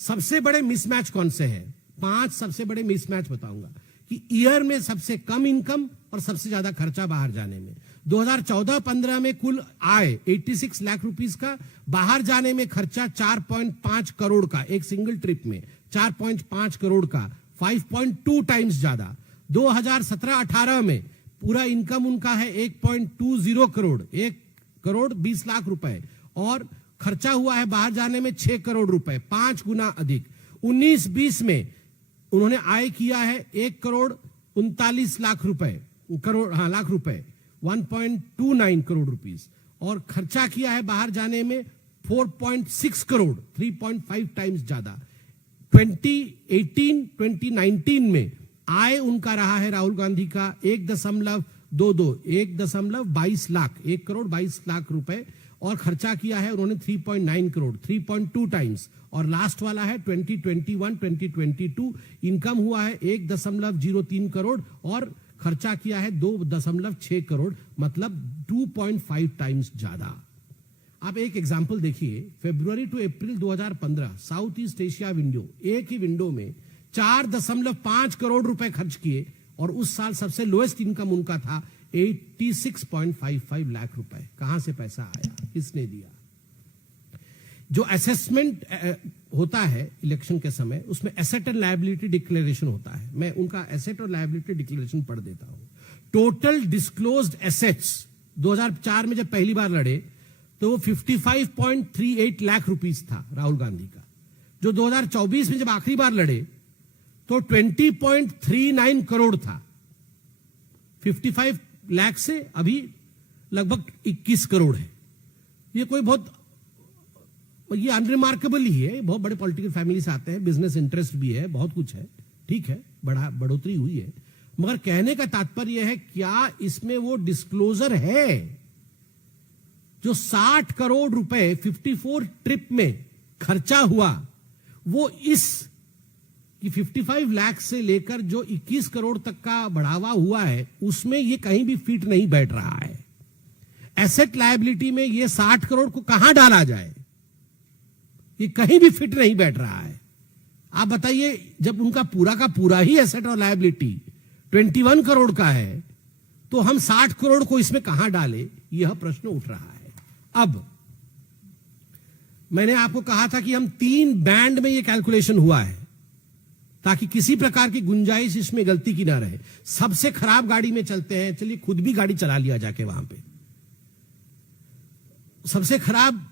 सबसे बड़े मिसमैच कौन से हैं? 5 सबसे बड़े मिसमैच बताऊंगा कि ईयर में सबसे कम इनकम और सबसे ज्यादा खर्चा बाहर जाने में। 2014-15 में कुल आय 86 लाख रुपीस का, बाहर जाने में खर्चा 4.5 करोड़ का, एक सिंगल ट्रिप में 4.5 करोड़ का, 5.2 टाइम्स ज्यादा। 2017-18 में पूरा इनकम उनका है 1.20 करोड़, 1 करोड़ 20 लाख रुपए, और खर्चा हुआ है बाहर जाने में 6 करोड़ रुपए, 5 गुना अधिक। 19-20 में उन्होंने आय किया है 1 करोड़ 39 लाख रुपए, लाख रुपए, 1.29 करोड़ रुपीस, और खर्चा किया है बाहर जाने में 4.6 करोड़, 3.5 टाइम्स ज्यादा। 2018-2019 में आय उनका रहा है राहुल गांधी का 1.22 लाख, 1 करोड़ 22 लाख रुपए, और खर्चा किया है उन्होंने 3.9 करोड़, 3.2 टाइम्स। और लास्ट वाला है 2021-2022, इनकम हुआ है 1.03 करोड़ और खर्चा किया है 2.6 करोड़, मतलब 2.5 टाइम्स ज्यादा। आप एक एग्जांपल देखिए, February to April 2015 South East Asia window, एक ही विंडो में 4.5 करोड़ रुपए खर्च किए, और उस साल सबसे लोएस्ट इनकम उनका था 86.55 लाख रुपए। कहां से पैसा आया, किसने दिया? जो असेसमेंट होता है इलेक्शन के समय, उसमें एसेट एंड लायबिलिटी डिक्लेरेशन होता है। मैं उनका एसेट और लायबिलिटी डिक्लेरेशन पढ़ देता हूं। टोटल डिस्क्लोज्ड एसेट्स 2004 में जब पहली बार लड़े तो वो 55.38 लाख रुपीस था राहुल गांधी का। जो 2024 में जब आखिरी बार लड़े तो 20.39 करोड़ था। 55 लाख से अभी लगभग 21 करोड़ है। ये कोई बहुत, ये अनरिमार्केबल ही है। बहुत बड़े पॉलिटिकल फैमिली से आते हैं, बिजनेस इंटरेस्ट भी है, बहुत कुछ है, ठीक है, बढ़ोतरी हुई है, मगर कहने का तात्पर्य है क्या इसमें वो डिस्क्लोजर है? जो 60 करोड़ रुपए 54 ट्रिप में खर्चा हुआ, वो इस कि 55 लाख से लेकर जो 21 करोड़ तक का बढ़ावा हुआ है, उसमें ये कहीं भी फिट नहीं बैठ रहा है। एसेट लायबिलिटी में ये 60 करोड़ को कहां डाला जाए, ये कहीं भी फिट नहीं बैठ रहा है। आप बताइए, जब उनका पूरा का पूरा ही एसेट और लायबिलिटी 21 करोड़ का है, तो हम 60 करोड़ को इसमें कहां डाले, यह प्रश्न उठ रहा है। अब मैंने आपको कहा था कि हम 3 बैंड में यह कैलकुलेशन हुआ है, ताकि किसी प्रकार की गुंजाइश इसमें गलती की ना रहे। सबसे खराब गाड़ी में चलते हैं, चलिए खुद भी गाड़ी चला लिया जाके वहां पे, सबसे खराब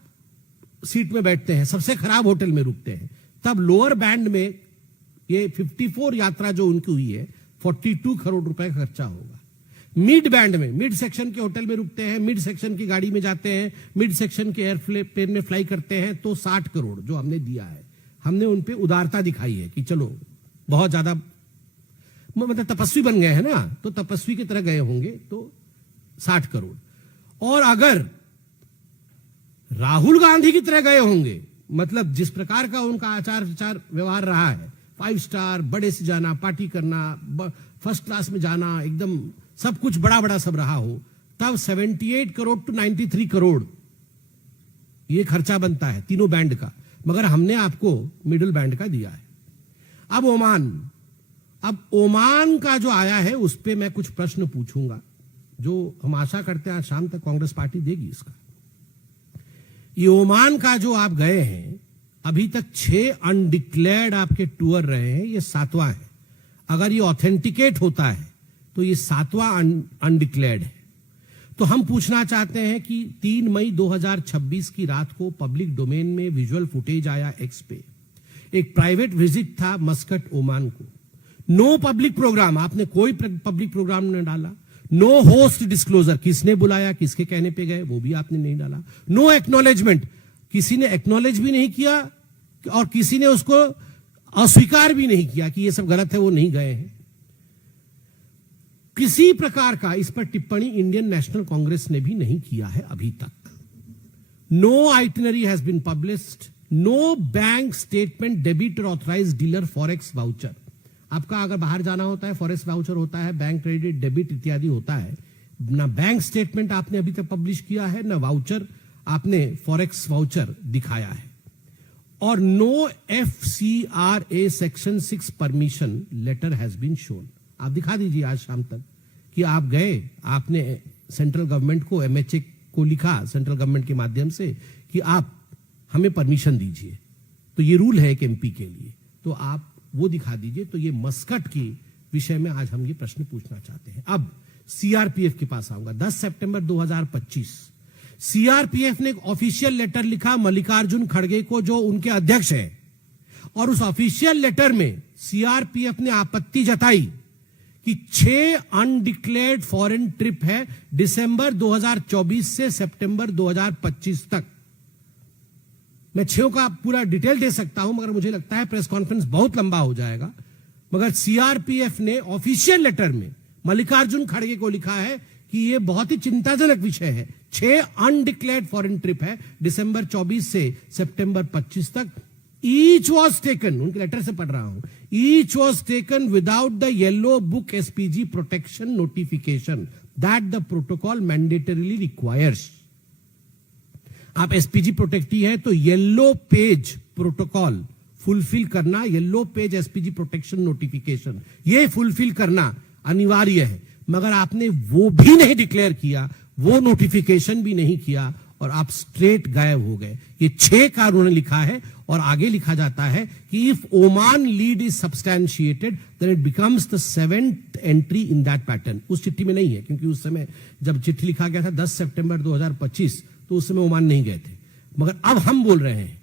सीट में बैठते हैं, सबसे खराब होटल में रुकते हैं, तब लोअर बैंड में ये 54 यात्रा जो उनकी हुई है 42 करोड़ रुपए का खर्चा होगा। मिड बैंड में, मिड सेक्शन के होटल में रुकते हैं, मिड सेक्शन की गाड़ी में जाते हैं, मिड सेक्शन के एयरप्लेन में फ्लाई करते हैं, तो 60 करोड़ जो हमने दिया है, हमने उन पे उदारता दिखाई है कि चलो बहुत ज्यादा मतलब तपस्वी बन गए हैं ना, तो तपस्वी की तरह गए होंगे, तो 60 करोड़। और अगर राहुल गांधी की तरह गए होंगे, मतलब जिस प्रकार का उनका आचार विचार व्यवहार रहा है, 5 स्टार बड़े से जाना, पार्टी करना, फर्स्ट क्लास में जाना, एकदम सब कुछ बड़ा बड़ा सब रहा हो, तब 78 करोड़ टू 93 करोड़ ये खर्चा बनता है तीनों बैंड का। मगर हमने आपको मिडिल बैंड का दिया है। अब ओमान का जो आया है उस पे मैं कुछ प्रश्न पूछूंगा, जो हम आशा करते हैं आज शाम तक कांग्रेस पार्टी देगी इसका। ये ओमान का जो आप गए हैं, अभी तक 6 अनडिक्लेयर्ड आपके टूर रहे हैं, ये 7वां है। अगर ये ऑथेंटिकेट होता है तो ये 7वां अनडिक्लेयर्ड है। तो हम पूछना चाहते हैं कि 3 मई 2026 की रात को पब्लिक डोमेन में विजुअल फुटेज आया एक्स पे, एक प्राइवेट विजिट था मस्कट ओमान को, नो पब्लिक प्रोग्राम, आपने कोई पब्लिक प्रोग्राम नहीं डाला, नो होस्ट डिस्क्लोजर, किसने बुलाया, किसके कहने पे गए वो भी आपने नहीं डाला, नो एक्नॉलेजमेंट, किसी ने एक्नॉलेज भी नहीं किया और किसी ने उसको अस्वीकार भी नहीं किया कि ये सब गलत है, वो नहीं गए हैं। किसी प्रकार का इस पर टिप्पणी इंडियन नेशनल कांग्रेस ने भी नहीं किया है अभी तक। No itinerary has been published, no bank statement debit और ऑथराइज डीलर फॉरेक्स वाउचर। आपका अगर बाहर जाना होता है, फॉरेक्स वाउचर होता है, बैंक क्रेडिट डेबिट इत्यादि होता है, ना बैंक स्टेटमेंट आपने अभी तक पब्लिश किया है, ना वाउचर आपने फॉरेक्स वाउचर दिखाया है, और no FCRA section 6 permission letter has been shown. आप दिखा दीजिए आज शाम तक कि आप गए, आपने सेंट्रल गवर्नमेंट को, MHA को लिखा सेंट्रल गवर्नमेंट के माध्यम से कि आप हमें परमिशन दीजिए, तो ये रूल है एक MP के लिए, तो आप वो दिखा दीजिए। तो ये मस्कट के विषय में आज हम ये प्रश्न पूछना चाहते हैं। अब CRPF के पास आऊंगा। 10 सितंबर 2025 CRPF ने एक ऑफिशियल लेटर लिखा मल्लिकार्जुन खड़गे को, जो उनके अध्यक्ष है, और उस ऑफिशियल लेटर में CRPF ने आपत्ति जताई कि 6 अनडिक्लेयर्ड फॉरेन ट्रिप है दिसंबर 2024 से सितंबर 2025 तक। मैं 6 का पूरा डिटेल दे सकता हूं, मगर मुझे लगता है प्रेस कॉन्फ्रेंस बहुत लंबा हो जाएगा। मगर CRPF ने ऑफिशियल लेटर में मल्लिकार्जुन खड़गे को लिखा है कि यह बहुत ही चिंताजनक विषय है। 6 अनडिक्लेयर्ड फॉरेन ट्रिप है दिसंबर 24 से सितंबर 25 तक। ईच वॉज टेकन, उनके लेटर से पढ़ रहा हूं, each was taken without the yellow book SPG protection notification that the protocol mandatorily requires. आप SPG प्रोटेक्टी है तो येलो पेज प्रोटोकॉल फुलफिल करना, yellow page SPG protection notification, ये फुलफिल करना अनिवार्य है। मगर आपने वो भी नहीं डिक्लेयर किया, वो नोटिफिकेशन भी नहीं किया, और आप स्ट्रेट गायब हो गए। ये 6 का उन्होंने लिखा है, और आगे लिखा जाता है कि if Oman lead is substantiated then it becomes the 7th entry in that pattern. उस चिट्ठी में नहीं है, क्योंकि उस समय जब चिट्ठी लिखा गया था 10 सितंबर 2025, तो उस समय ओमान नहीं गए थे। मगर अब हम बोल रहे हैं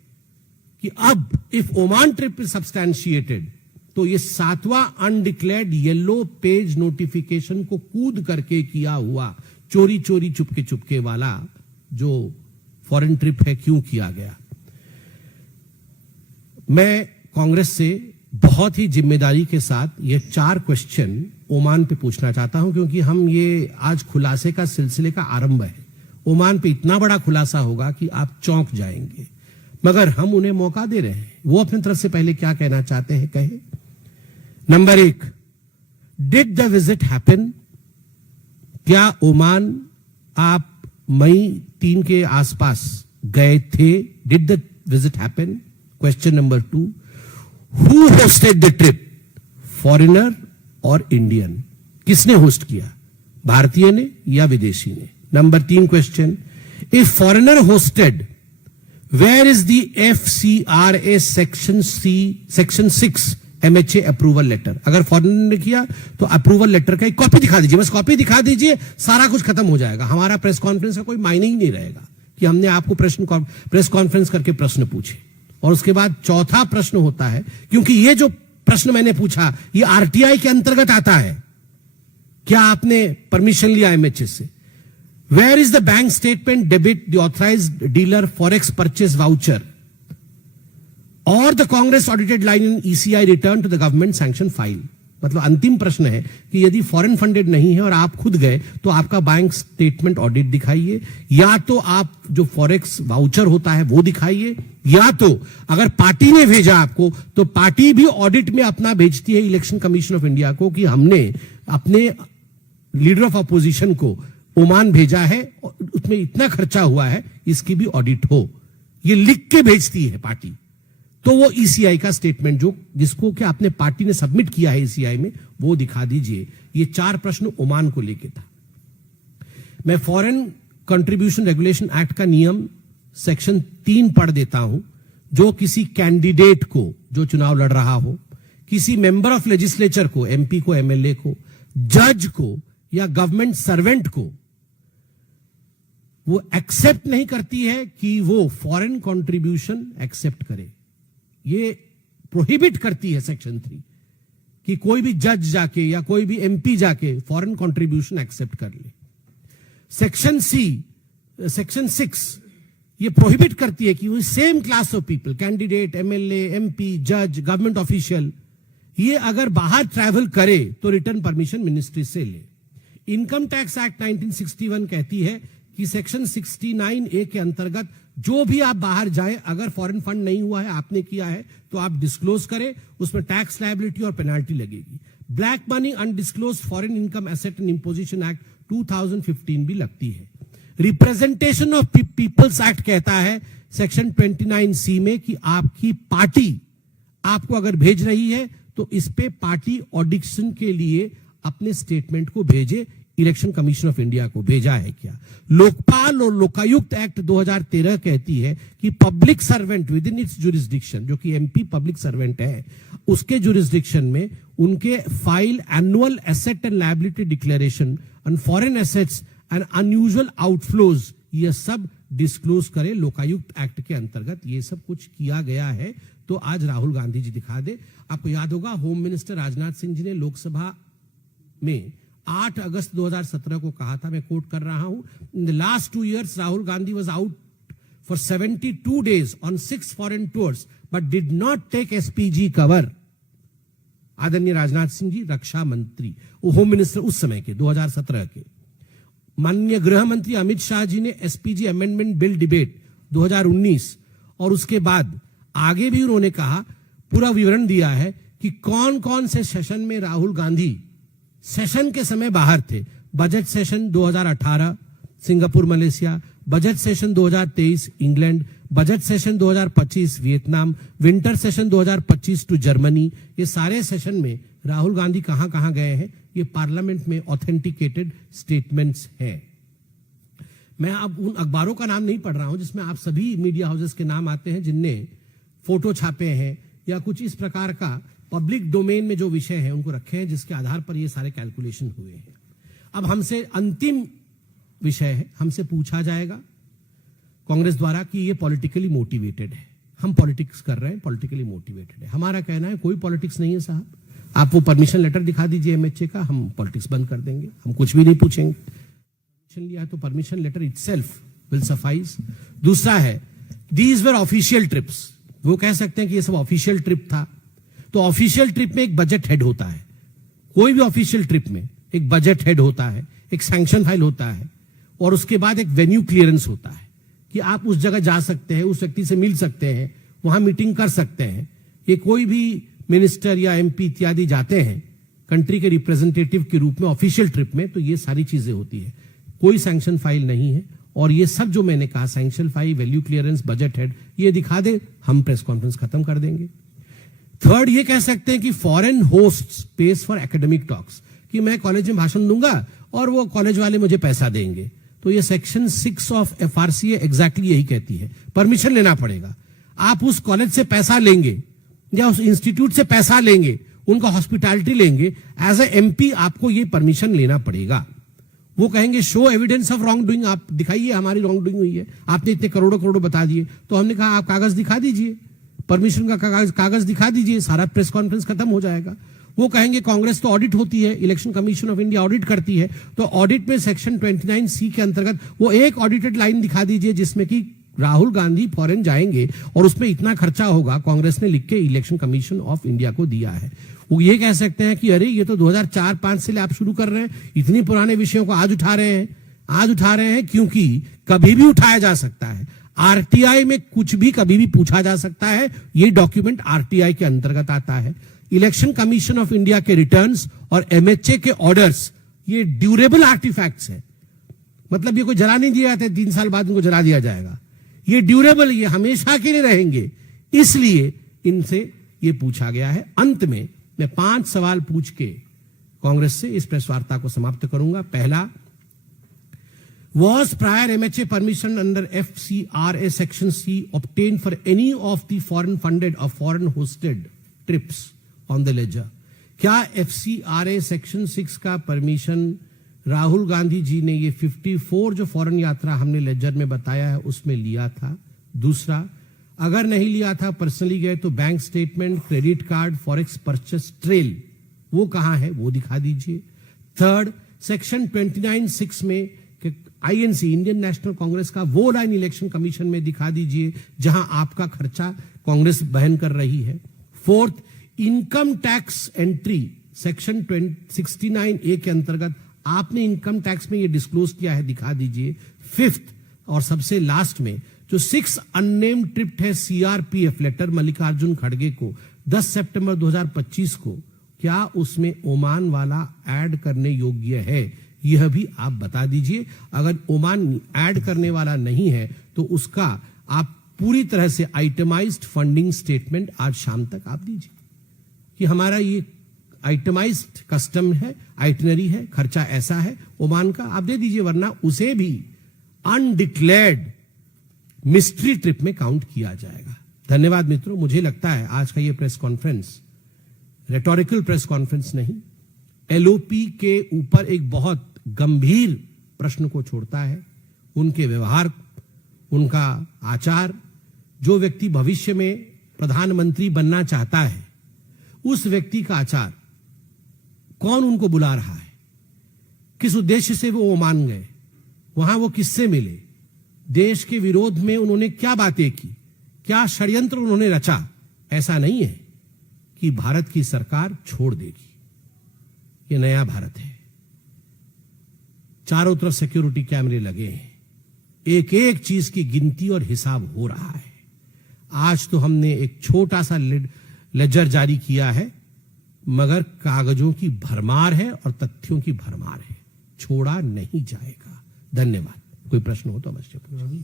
कि अब इफ ओमान ट्रिप इज सब्सटैंशिएटेड, तो ये 7वां अनडिक्लेयर्ड येलो पेज नोटिफिकेशन को कूद करके किया हुआ चोरी चोरी चुपके चुपके वाला जो फॉरेन ट्रिप है, क्यों किया गया। मैं कांग्रेस से बहुत ही जिम्मेदारी के साथ ये 4 क्वेश्चन ओमान पे पूछना चाहता हूं, क्योंकि हम ये आज खुलासे का सिलसिले का आरंभ है। ओमान पे इतना बड़ा खुलासा होगा कि आप चौंक जाएंगे, मगर हम उन्हें मौका दे रहे हैं। वो अपनी तरफ से पहले क्या कहना चाहते हैं कहे। Number 1, did the visit happen, क्या ओमान आप मई 3 के आसपास गए थे. Did the visit happen? Question number 2, who hosted the trip, foreigner और इंडियन? किसने होस्ट किया, भारतीय ने या विदेशी ने? Number 3 question, if foreigner hosted, where is the FCRA section 6 MHA approval letter? अगर फॉरेनर ने किया तो अप्रूवल लेटर का एक कॉपी दिखा दीजिए, बस कॉपी दिखा दीजिए, सारा कुछ खत्म हो जाएगा. हमारा प्रेस कॉन्फ्रेंस का कोई मायने ही नहीं रहेगा कि हमने आपको प्रेस कॉन्फ्रेंस करके प्रश्न पूछे. और उसके बाद चौथा प्रश्न होता है, क्योंकि ये जो प्रश्न मैंने पूछा ये RTI के अंतर्गत आता है, क्या आपने परमिशन लिया MHA से? Where is the bank statement debit the authorised dealer forex purchase voucher और the Congress audited line in ECI return to the government sanction file? मतलब अंतिम प्रश्न है कि यदि फॉरेन फंडेड नहीं है और आप खुद गए तो आपका बैंक स्टेटमेंट ऑडिट दिखाइए, या तो आप जो फॉरेक्स वाउचर होता है वो दिखाइए, या तो अगर पार्टी ने भेजा आपको तो पार्टी भी ऑडिट में अपना भेजती है इलेक्शन कमीशन ऑफ इंडिया को कि हमने अपने लीडर ऑफ अपोजिशन को ओमान भेजा है, उसमें इतना खर्चा हुआ है, इसकी भी ऑडिट हो. ये लिख के भेजती है पार्टी. तो वो ECI का स्टेटमेंट जो जिसको कि आपने पार्टी ने सबमिट किया है ECI में, वो दिखा दीजिए. ये 4 प्रश्न ओमान को लेके था. मैं फॉरेन कंट्रीब्यूशन रेगुलेशन एक्ट का नियम सेक्शन 3 पढ़ देता हूं. जो किसी कैंडिडेट को, जो चुनाव लड़ रहा हो, किसी मेंबर ऑफ लेजिस्लेचर को, MP को, MLA को, जज को या गवर्नमेंट सर्वेंट को वो एक्सेप्ट नहीं करती है कि वो फॉरेन कंट्रीब्यूशन एक्सेप्ट करे. ये प्रोहिबिट करती है सेक्शन 3 कि कोई भी जज जाके या कोई भी MP जाके फॉरेन कंट्रीब्यूशन एक्सेप्ट कर ले. सेक्शन 6 ये प्रोहिबिट करती है कि वो same class of people, candidate, MLA, MP, जज, गवर्नमेंट ऑफिशियल, ये अगर बाहर ट्रैवल करे तो रिटर्न परमिशन मिनिस्ट्री से ले. इनकम टैक्स एक्ट 1961 कहती है कि सेक्शन 69A के अंतर्गत जो भी आप बाहर जाएं, अगर फॉरेन फंड नहीं हुआ है, आपने किया है, तो आप डिस्क्लोज करें, उसमें टैक्स लायबिलिटी और पेनाल्टी लगेगी. Black money, undisclosed foreign income asset and imposition act 2015 भी लगती है. रिप्रेजेंटेशन ऑफ पीपल्स एक्ट कहता है सेक्शन 29C में कि आपकी पार्टी आपको अगर भेज रही है तो इस पे पार्टी ऑडिशन के लिए अपने स्टेटमेंट को भेजे. इलेक्शन कमीशन ऑफ इंडिया को भेजा है क्या? लोकपाल और लोकायुक्त एक्ट 2013 कहती है कि public servant with in its jurisdiction, जो कि MP पब्लिक सर्वेंट है, उसके जुरिस्डिक्शन में उनके file annual asset and liability declaration on foreign assets and unusual outflows, ये सब डिस्क्लोज करे. लोकायुक्त एक्ट के अंतर्गत ये सब कुछ किया गया है. तो आज राहुल गांधी जी दिखा दे. आपको याद होगा होम मिनिस्टर राजनाथ सिंह जी ने लोकसभा में 8 अगस्त 2017 को कहा था, मैं कोट कर रहा हूं, in the last 2 years Rahul Gandhi was out for 72 days on 6 foreign tours but did not take SPG cover. आदरणीय राजनाथ सिंह जी रक्षा मंत्री, होम मिनिस्टर उस समय के 2017 के. माननीय गृह मंत्री अमित शाह जी ने SPG अमेंडमेंट बिल डिबेट 2019, और उसके बाद आगे भी उन्होंने कहा, पूरा विवरण दिया है कि कौन कौन से सेशन में राहुल गांधी सेशन के समय बाहर थे. Budget session 2018 Singapore Malaysia, budget session 2023 England, budget session 2025 Vietnam, winter session 2025 to Germany. ये सारे सेशन में राहुल गांधी कहां कहां गए हैं, ये पार्लियामेंट में ऑथेंटिकेटेड स्टेटमेंट्स हैं. मैं अब उन अखबारों का नाम नहीं पढ़ रहा हूं जिसमें आप सभी मीडिया हाउसेस के नाम आते हैं जिनने फोटो छापे हैं या कुछ इस प्रकार का पब्लिक डोमेन में जो विषय है उनको रखे हैं, जिसके आधार पर ये सारे कैलकुलेशन हुए हैं. अब हमसे अंतिम विषय है, हमसे पूछा जाएगा कांग्रेस द्वारा कि ये पॉलिटिकली मोटिवेटेड है, हम पॉलिटिक्स कर रहे हैं, पॉलिटिकली मोटिवेटेड है. हमारा कहना है कोई पॉलिटिक्स नहीं है साहब. आप वो परमिशन लेटर दिखा दीजिए MHA का, हम पॉलिटिक्स बंद कर देंगे, हम कुछ भी नहीं पूछेंगे. परमिशन लिया तो permission letter itself will suffice. दूसरा है, दीज वर ऑफिशियल ट्रिप्स. वो कह सकते हैं कि ये सब ऑफिशियल ट्रिप था. तो ऑफिशियल ट्रिप में एक बजट हेड होता है. कोई भी ऑफिशियल ट्रिप में एक बजट हेड होता है, एक सैंक्शन फाइल होता है, और उसके बाद एक वेन्यू क्लियरेंस होता है कि आप उस जगह जा सकते हैं, उस व्यक्ति से मिल सकते हैं, वहां मीटिंग कर सकते हैं. ये कोई भी मिनिस्टर या MP इत्यादि जाते हैं कंट्री के रिप्रेजेंटेटिव के रूप में ऑफिशियल ट्रिप में, तो ये सारी चीजें होती है. कोई सैंक्शन फाइल नहीं है और ये सब जो मैंने कहा, sanction 5, value clearance, budget head, ये दिखा दे, हम प्रेस कॉन्फ्रेंस खत्म कर देंगे। थर्ड, ये कह सकते हैं कि foreign hosts pays for academic talks, कि मैं कॉलेज में भाषण दूंगा और वो कॉलेज वाले मुझे पैसा देंगे। तो ये सेक्शन 6 ऑफ FRCA एग्जैक्टली यही कहती है, परमिशन लेना पड़ेगा। आप उस कॉलेज से पैसा लेंगे या उस इंस्टीट्यूट से पैसा लेंगे, उनका हॉस्पिटैलिटी लेंगे, एज ए MP आपको ये परमिशन लेना पड़ेगा। वो कहेंगे show evidence of wrong doing, आप दिखाइए हमारी रॉन्ग डूइंग हुई है, आपने इतने करोड़ों करोड़ों बता दिए। तो हमने कहा आप कागज दिखा दीजिए, परमिशन का कागज दिखा दीजिए, सारा प्रेस कॉन्फ्रेंस खत्म हो जाएगा। वो कहेंगे कांग्रेस तो ऑडिट होती है, election commission of India audit करती है, तो ऑडिट में सेक्शन 29C के अंतर्गत वो एक ऑडिटेड लाइन दिखा दीजिए जिसमें कि राहुल गांधी फॉरेन जाएंगे और उसमें इतना खर्चा होगा, कांग्रेस ने लिख के इलेक्शन कमीशन ऑफ इंडिया को दिया है। वो ये कह सकते हैं कि अरे ये तो 2004-5 से आप शुरू कर रहे हैं, इतने पुराने विषयों को आज उठा रहे हैं। आज उठा रहे हैं क्योंकि कभी भी उठाया जा सकता है, RTI में कुछ भी कभी भी पूछा जा सकता है। ये डॉक्यूमेंट RTI के अंतर्गत आता है। इलेक्शन कमीशन ऑफ इंडिया के रिटर्न्स और MHA के ऑर्डर्स ये ड्यूरेबल आर्टिफैक्ट्स है, मतलब ये कोई जला नहीं दिया जाता है, 3 साल बाद उनको जला दिया जाएगा। ये ड्यूरेबल, ये हमेशा के लिए रहेंगे, इसलिए इनसे ये पूछा गया है। अंत में मैं 5 सवाल पूछ के कांग्रेस से इस प्रेस वार्ता को समाप्त करूंगा। पहला, was prior MHA permission under FCRA section C obtained for any of the foreign funded or foreign hosted trips on the ledger? क्या FCRA section 6 का परमिशन राहुल गांधी जी ने ये 54 जो फॉरेन यात्रा हमने लेजर में बताया है उसमें लिया था? दूसरा, अगर नहीं लिया था, पर्सनली गए, तो bank statement, credit card, forex purchase trail वो कहां है, वो दिखा दीजिए। थर्ड, सेक्शन 29(6) में INC, इंडियन नेशनल कांग्रेस का वो लाइन इलेक्शन कमीशन में दिखा दीजिए जहां आपका खर्चा कांग्रेस बहन कर रही है। Fourth, income tax entry section 69A के अंतर्गत आपने इनकम टैक्स में ये डिस्क्लोज किया है, दिखा दीजिए। फिफ्थ और सबसे लास्ट में जो 6 अननेम्ड ट्रिप है CRPF लेटर मल्लिकार्जुन खड़गे को 10 सितंबर 2025 को, क्या उसमें ओमान वाला ऐड करने योग्य है, यह भी आप बता दीजिए। अगर ओमान ऐड करने वाला नहीं है तो उसका आप पूरी तरह से आइटमाइज्ड फंडिंग स्टेटमेंट आज शाम तक आप दीजिए कि हमारा ये आइटमाइज्ड कस्टम है, आइटनरी है, खर्चा ऐसा है, ओमान का आप दे दीजिए, वरना उसे भी अनडिक्लेयर्ड मिस्ट्री ट्रिप में काउंट किया जाएगा। धन्यवाद मित्रों। मुझे लगता है आज का ये press conference rhetorical press conference नहीं, LOP के ऊपर एक बहुत गंभीर प्रश्न को छोड़ता है। उनके व्यवहार, उनका आचार, जो व्यक्ति भविष्य में प्रधानमंत्री बनना चाहता है उस व्यक्ति का आचार, कौन उनको बुला रहा है, किस उद्देश्य से वो ओमान गए, वहां वो किससे मिले, देश के विरोध में उन्होंने क्या बातें की, क्या षड्यंत्र उन्होंने रचा। ऐसा नहीं है कि भारत की सरकार छोड़ देगी। ये नया भारत है, चारों तरफ सिक्योरिटी कैमरे लगे हैं, एक एक चीज की गिनती और हिसाब हो रहा है। आज तो हमने एक छोटा सा लेजर जारी किया है, मगर कागजों की भरमार है और तथ्यों की भरमार है, छोड़ा नहीं जाएगा। धन्यवाद। कोई प्रश्न हो तो अवश्य पूछिए।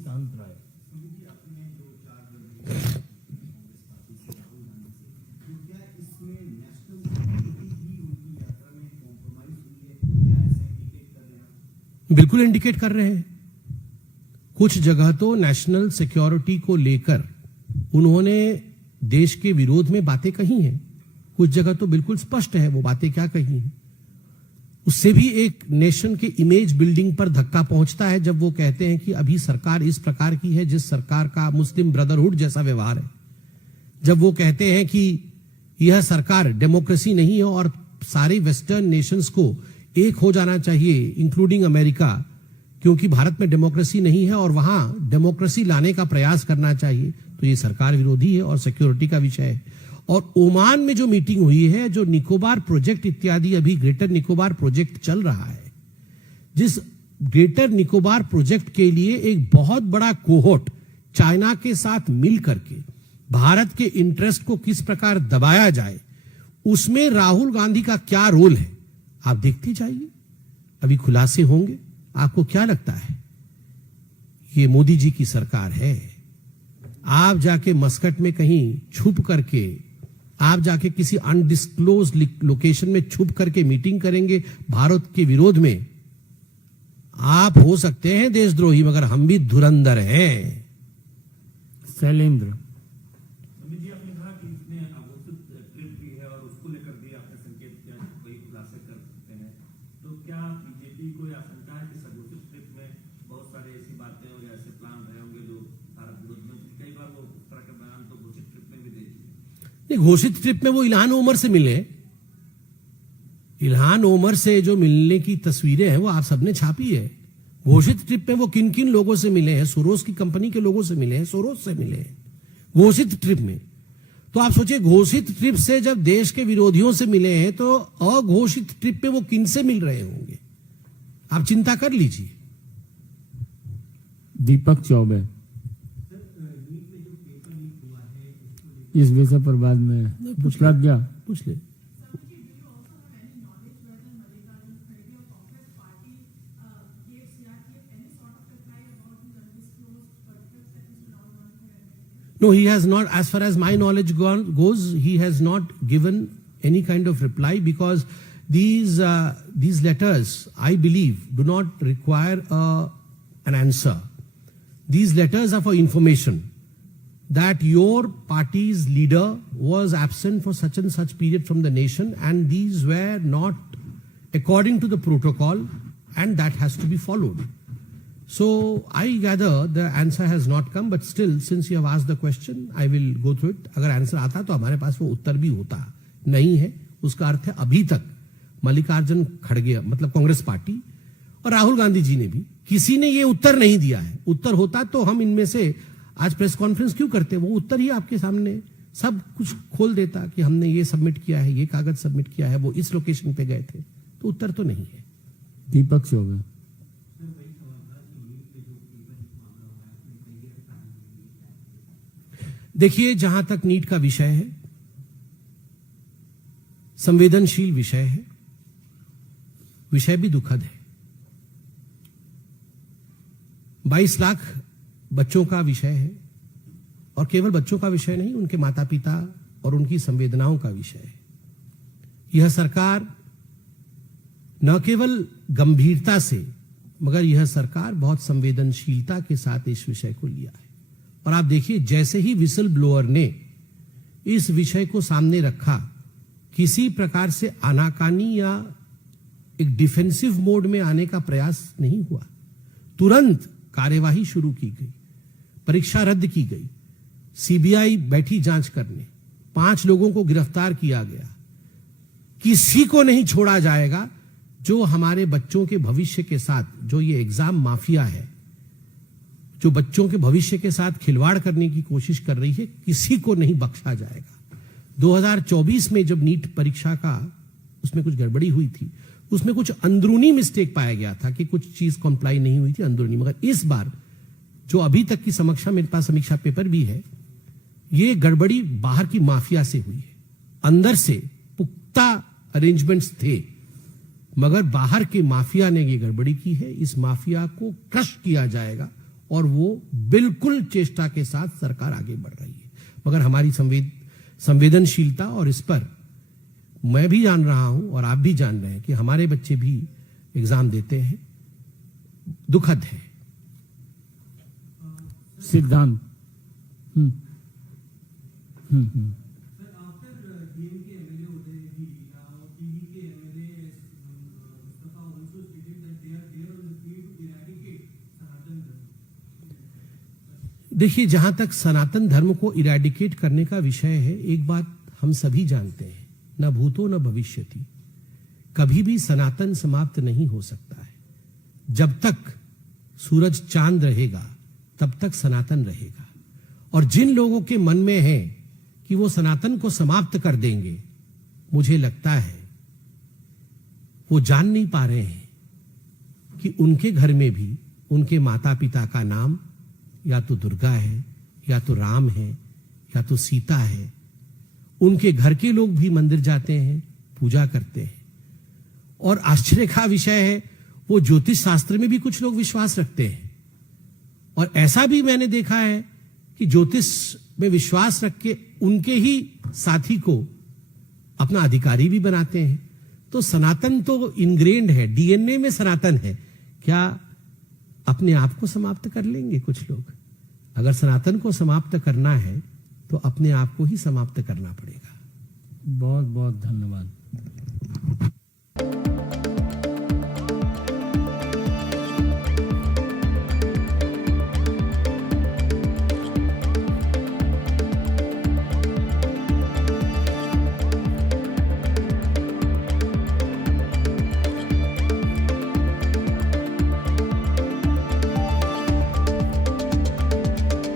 बिल्कुल इंडिकेट कर रहे हैं। कुछ जगह तो नेशनल सिक्योरिटी को लेकर उन्होंने देश के विरोध में बातें कही हैं, कुछ जगह तो बिल्कुल स्पष्ट है वो बातें क्या कही हैं। उससे भी एक नेशन के इमेज बिल्डिंग पर धक्का पहुंचता है जब वो कहते हैं कि अभी सरकार इस प्रकार की है जिस सरकार का मुस्लिम ब्रदरहुड जैसा व्यवहार है। जब वो कहते हैं कि यह सरकार डेमोक्रेसी नहीं है और सारे वेस्टर्न नेशंस को एक हो जाना चाहिए, इंक्लूडिंग अमेरिका, क्योंकि भारत में डेमोक्रेसी नहीं है और वहां डेमोक्रेसी लाने का प्रयास करना चाहिए, तो ये सरकार विरोधी है और सिक्योरिटी का विषय है। और ओमान में जो मीटिंग हुई है, जो निकोबार प्रोजेक्ट इत्यादि, अभी ग्रेटर निकोबार प्रोजेक्ट चल रहा है, जिस ग्रेटर निकोबार प्रोजेक्ट के लिए एक बहुत बड़ा कोहोर्ट चाइना के साथ मिल करके भारत के इंटरेस्ट को किस प्रकार दबाया जाए, उसमें राहुल गांधी का क्या रोल है आप देखते जाइए, अभी खुलासे होंगे। आपको क्या लगता है ये मोदी जी की सरकार है। आप जाके मस्कट में कहीं छुप करके, आप जाके किसी अनडिस्क्लोज लोकेशन में छुप करके मीटिंग करेंगे भारत के विरोध में। आप हो सकते हैं देशद्रोही, मगर हम भी धुरंधर हैं। शैलेंद्र, अमित जी, आपने कहा कि इसमें अघोषित ट्रिप भी है और उसको लेकर भी आपने संकेत किया, वही खुलासे कर सकते हैं। तो क्या बीजेपी को यह आशंका है कि इस अघोषित ट्रिप में बहुत सारे ऐसी बातें और ऐसे प्लान रहे होंगे जो भारत विरोध में, कई बार वो उस तरह के बयान तो घोषित ट्रिप में भी दे दिए। घोषित ट्रिप में वो इल्हान ओमर से मिले। इल्हान ओमर से जो मिलने की तस्वीरें हैं वो आप सबने छापी है। घोषित ट्रिप में वो किन किन लोगों से मिले हैं? सोरोस की कंपनी के लोगों से मिले हैं, सोरोस से मिले हैं घोषित ट्रिप में। तो आप सोचिए, घोषित ट्रिप से जब देश के विरोधियों से मिले हैं तो अघोषित ट्रिप पे वो किन से मिल रहे होंगे? आप चिंता कर लीजिए। दीपक चौबे, इस विषय पर बाद में प्रज्ञा पूछ ले। No, he has not, as far as my knowledge goes, he has not given any kind of reply, because these letters, I believe, do not require an answer. These letters are for information that your party's leader was absent for such and such period from the nation, and these were not according to the protocol, and that has to be followed. So I gather the answer has not come, but still, since you have asked the question, I will go through it. अगर आंसर आता तो हमारे पास वो उत्तर भी होता, नहीं है उसका अर्थ है अभी तक मल्लिकार्जुन खड़गे, मतलब कांग्रेस पार्टी और राहुल गांधी जी ने भी किसी ने ये उत्तर नहीं दिया है। उत्तर होता तो हम इनमें से आज प्रेस कॉन्फ्रेंस क्यों करते? वो उत्तर ही आपके सामने सब कुछ खोल देता कि हमने ये सबमिट किया है, ये कागज सबमिट किया है, वो इस लोकेशन पे गए थे। तो उत्तर तो नहीं है। दीपक चौबे, देखिए, जहां तक नीट का विषय है, संवेदनशील विषय है, विषय भी दुखद है। 22 लाख बच्चों का विषय है, और केवल बच्चों का विषय नहीं, उनके माता पिता और उनकी संवेदनाओं का विषय है। यह सरकार न केवल गंभीरता से, मगर यह सरकार बहुत संवेदनशीलता के साथ इस विषय को लिया है। और आप देखिए, जैसे ही विसल ब्लोअर ने इस विषय को सामने रखा, किसी प्रकार से आनाकानी या एक डिफेंसिव मोड में आने का प्रयास नहीं हुआ। तुरंत कार्यवाही शुरू की गई, परीक्षा रद्द की गई, सीबीआई बैठी जांच करने, 5 लोगों को गिरफ्तार किया गया। किसी को नहीं छोड़ा जाएगा जो हमारे बच्चों के भविष्य के साथ, जो ये एग्जाम माफिया है, जो बच्चों के भविष्य के साथ खिलवाड़ करने की कोशिश कर रही है, किसी को नहीं बख्शा जाएगा। 2024 में जब नीट परीक्षा का उसमें कुछ गड़बड़ी हुई थी, उसमें कुछ अंदरूनी मिस्टेक पाया गया था कि कुछ चीज कंप्लाई नहीं हुई थी अंदरूनी, मगर इस बार जो अभी तक की समीक्षा, मेरे पास समीक्षा पेपर भी है, ये गड़बड़ी बाहर की माफिया से हुई है। अंदर से पुख्ता अरेंजमेंट्स थे, मगर बाहर के माफिया ने ये गड़बड़ी की है। इस माफिया को क्रश किया जाएगा, और वो बिल्कुल चेष्टा के साथ सरकार आगे बढ़ रही है। मगर हमारी संवेदनशीलता, और इस पर मैं भी जान रहा हूं और आप भी जान रहे हैं कि हमारे बच्चे भी एग्जाम देते हैं, दुखद है। सिद्धांत, देखिए, जहां तक सनातन धर्म को इरेडिकेट करने का विषय है, एक बात हम सभी जानते हैं, न भूतो न भविष्यति, कभी भी सनातन समाप्त नहीं हो सकता है। जब तक सूरज चांद रहेगा तब तक सनातन रहेगा। और जिन लोगों के मन में है कि वो सनातन को समाप्त कर देंगे, मुझे लगता है वो जान नहीं पा रहे हैं कि उनके घर में भी उनके माता पिता का नाम या तो दुर्गा है, या तो राम है, या तो सीता है। उनके घर के लोग भी मंदिर जाते हैं, पूजा करते हैं। और आश्चर्य का विषय है, वो ज्योतिष शास्त्र में भी कुछ लोग विश्वास रखते हैं, और ऐसा भी मैंने देखा है कि ज्योतिष में विश्वास रख के उनके ही साथी को अपना अधिकारी भी बनाते हैं। तो सनातन तो इनग्रेन्ड है, डीएनए में सनातन है। क्या अपने आप को समाप्त कर लेंगे कुछ लोग? अगर सनातन को समाप्त करना है तो अपने आप को ही समाप्त करना पड़ेगा। बहुत बहुत धन्यवाद।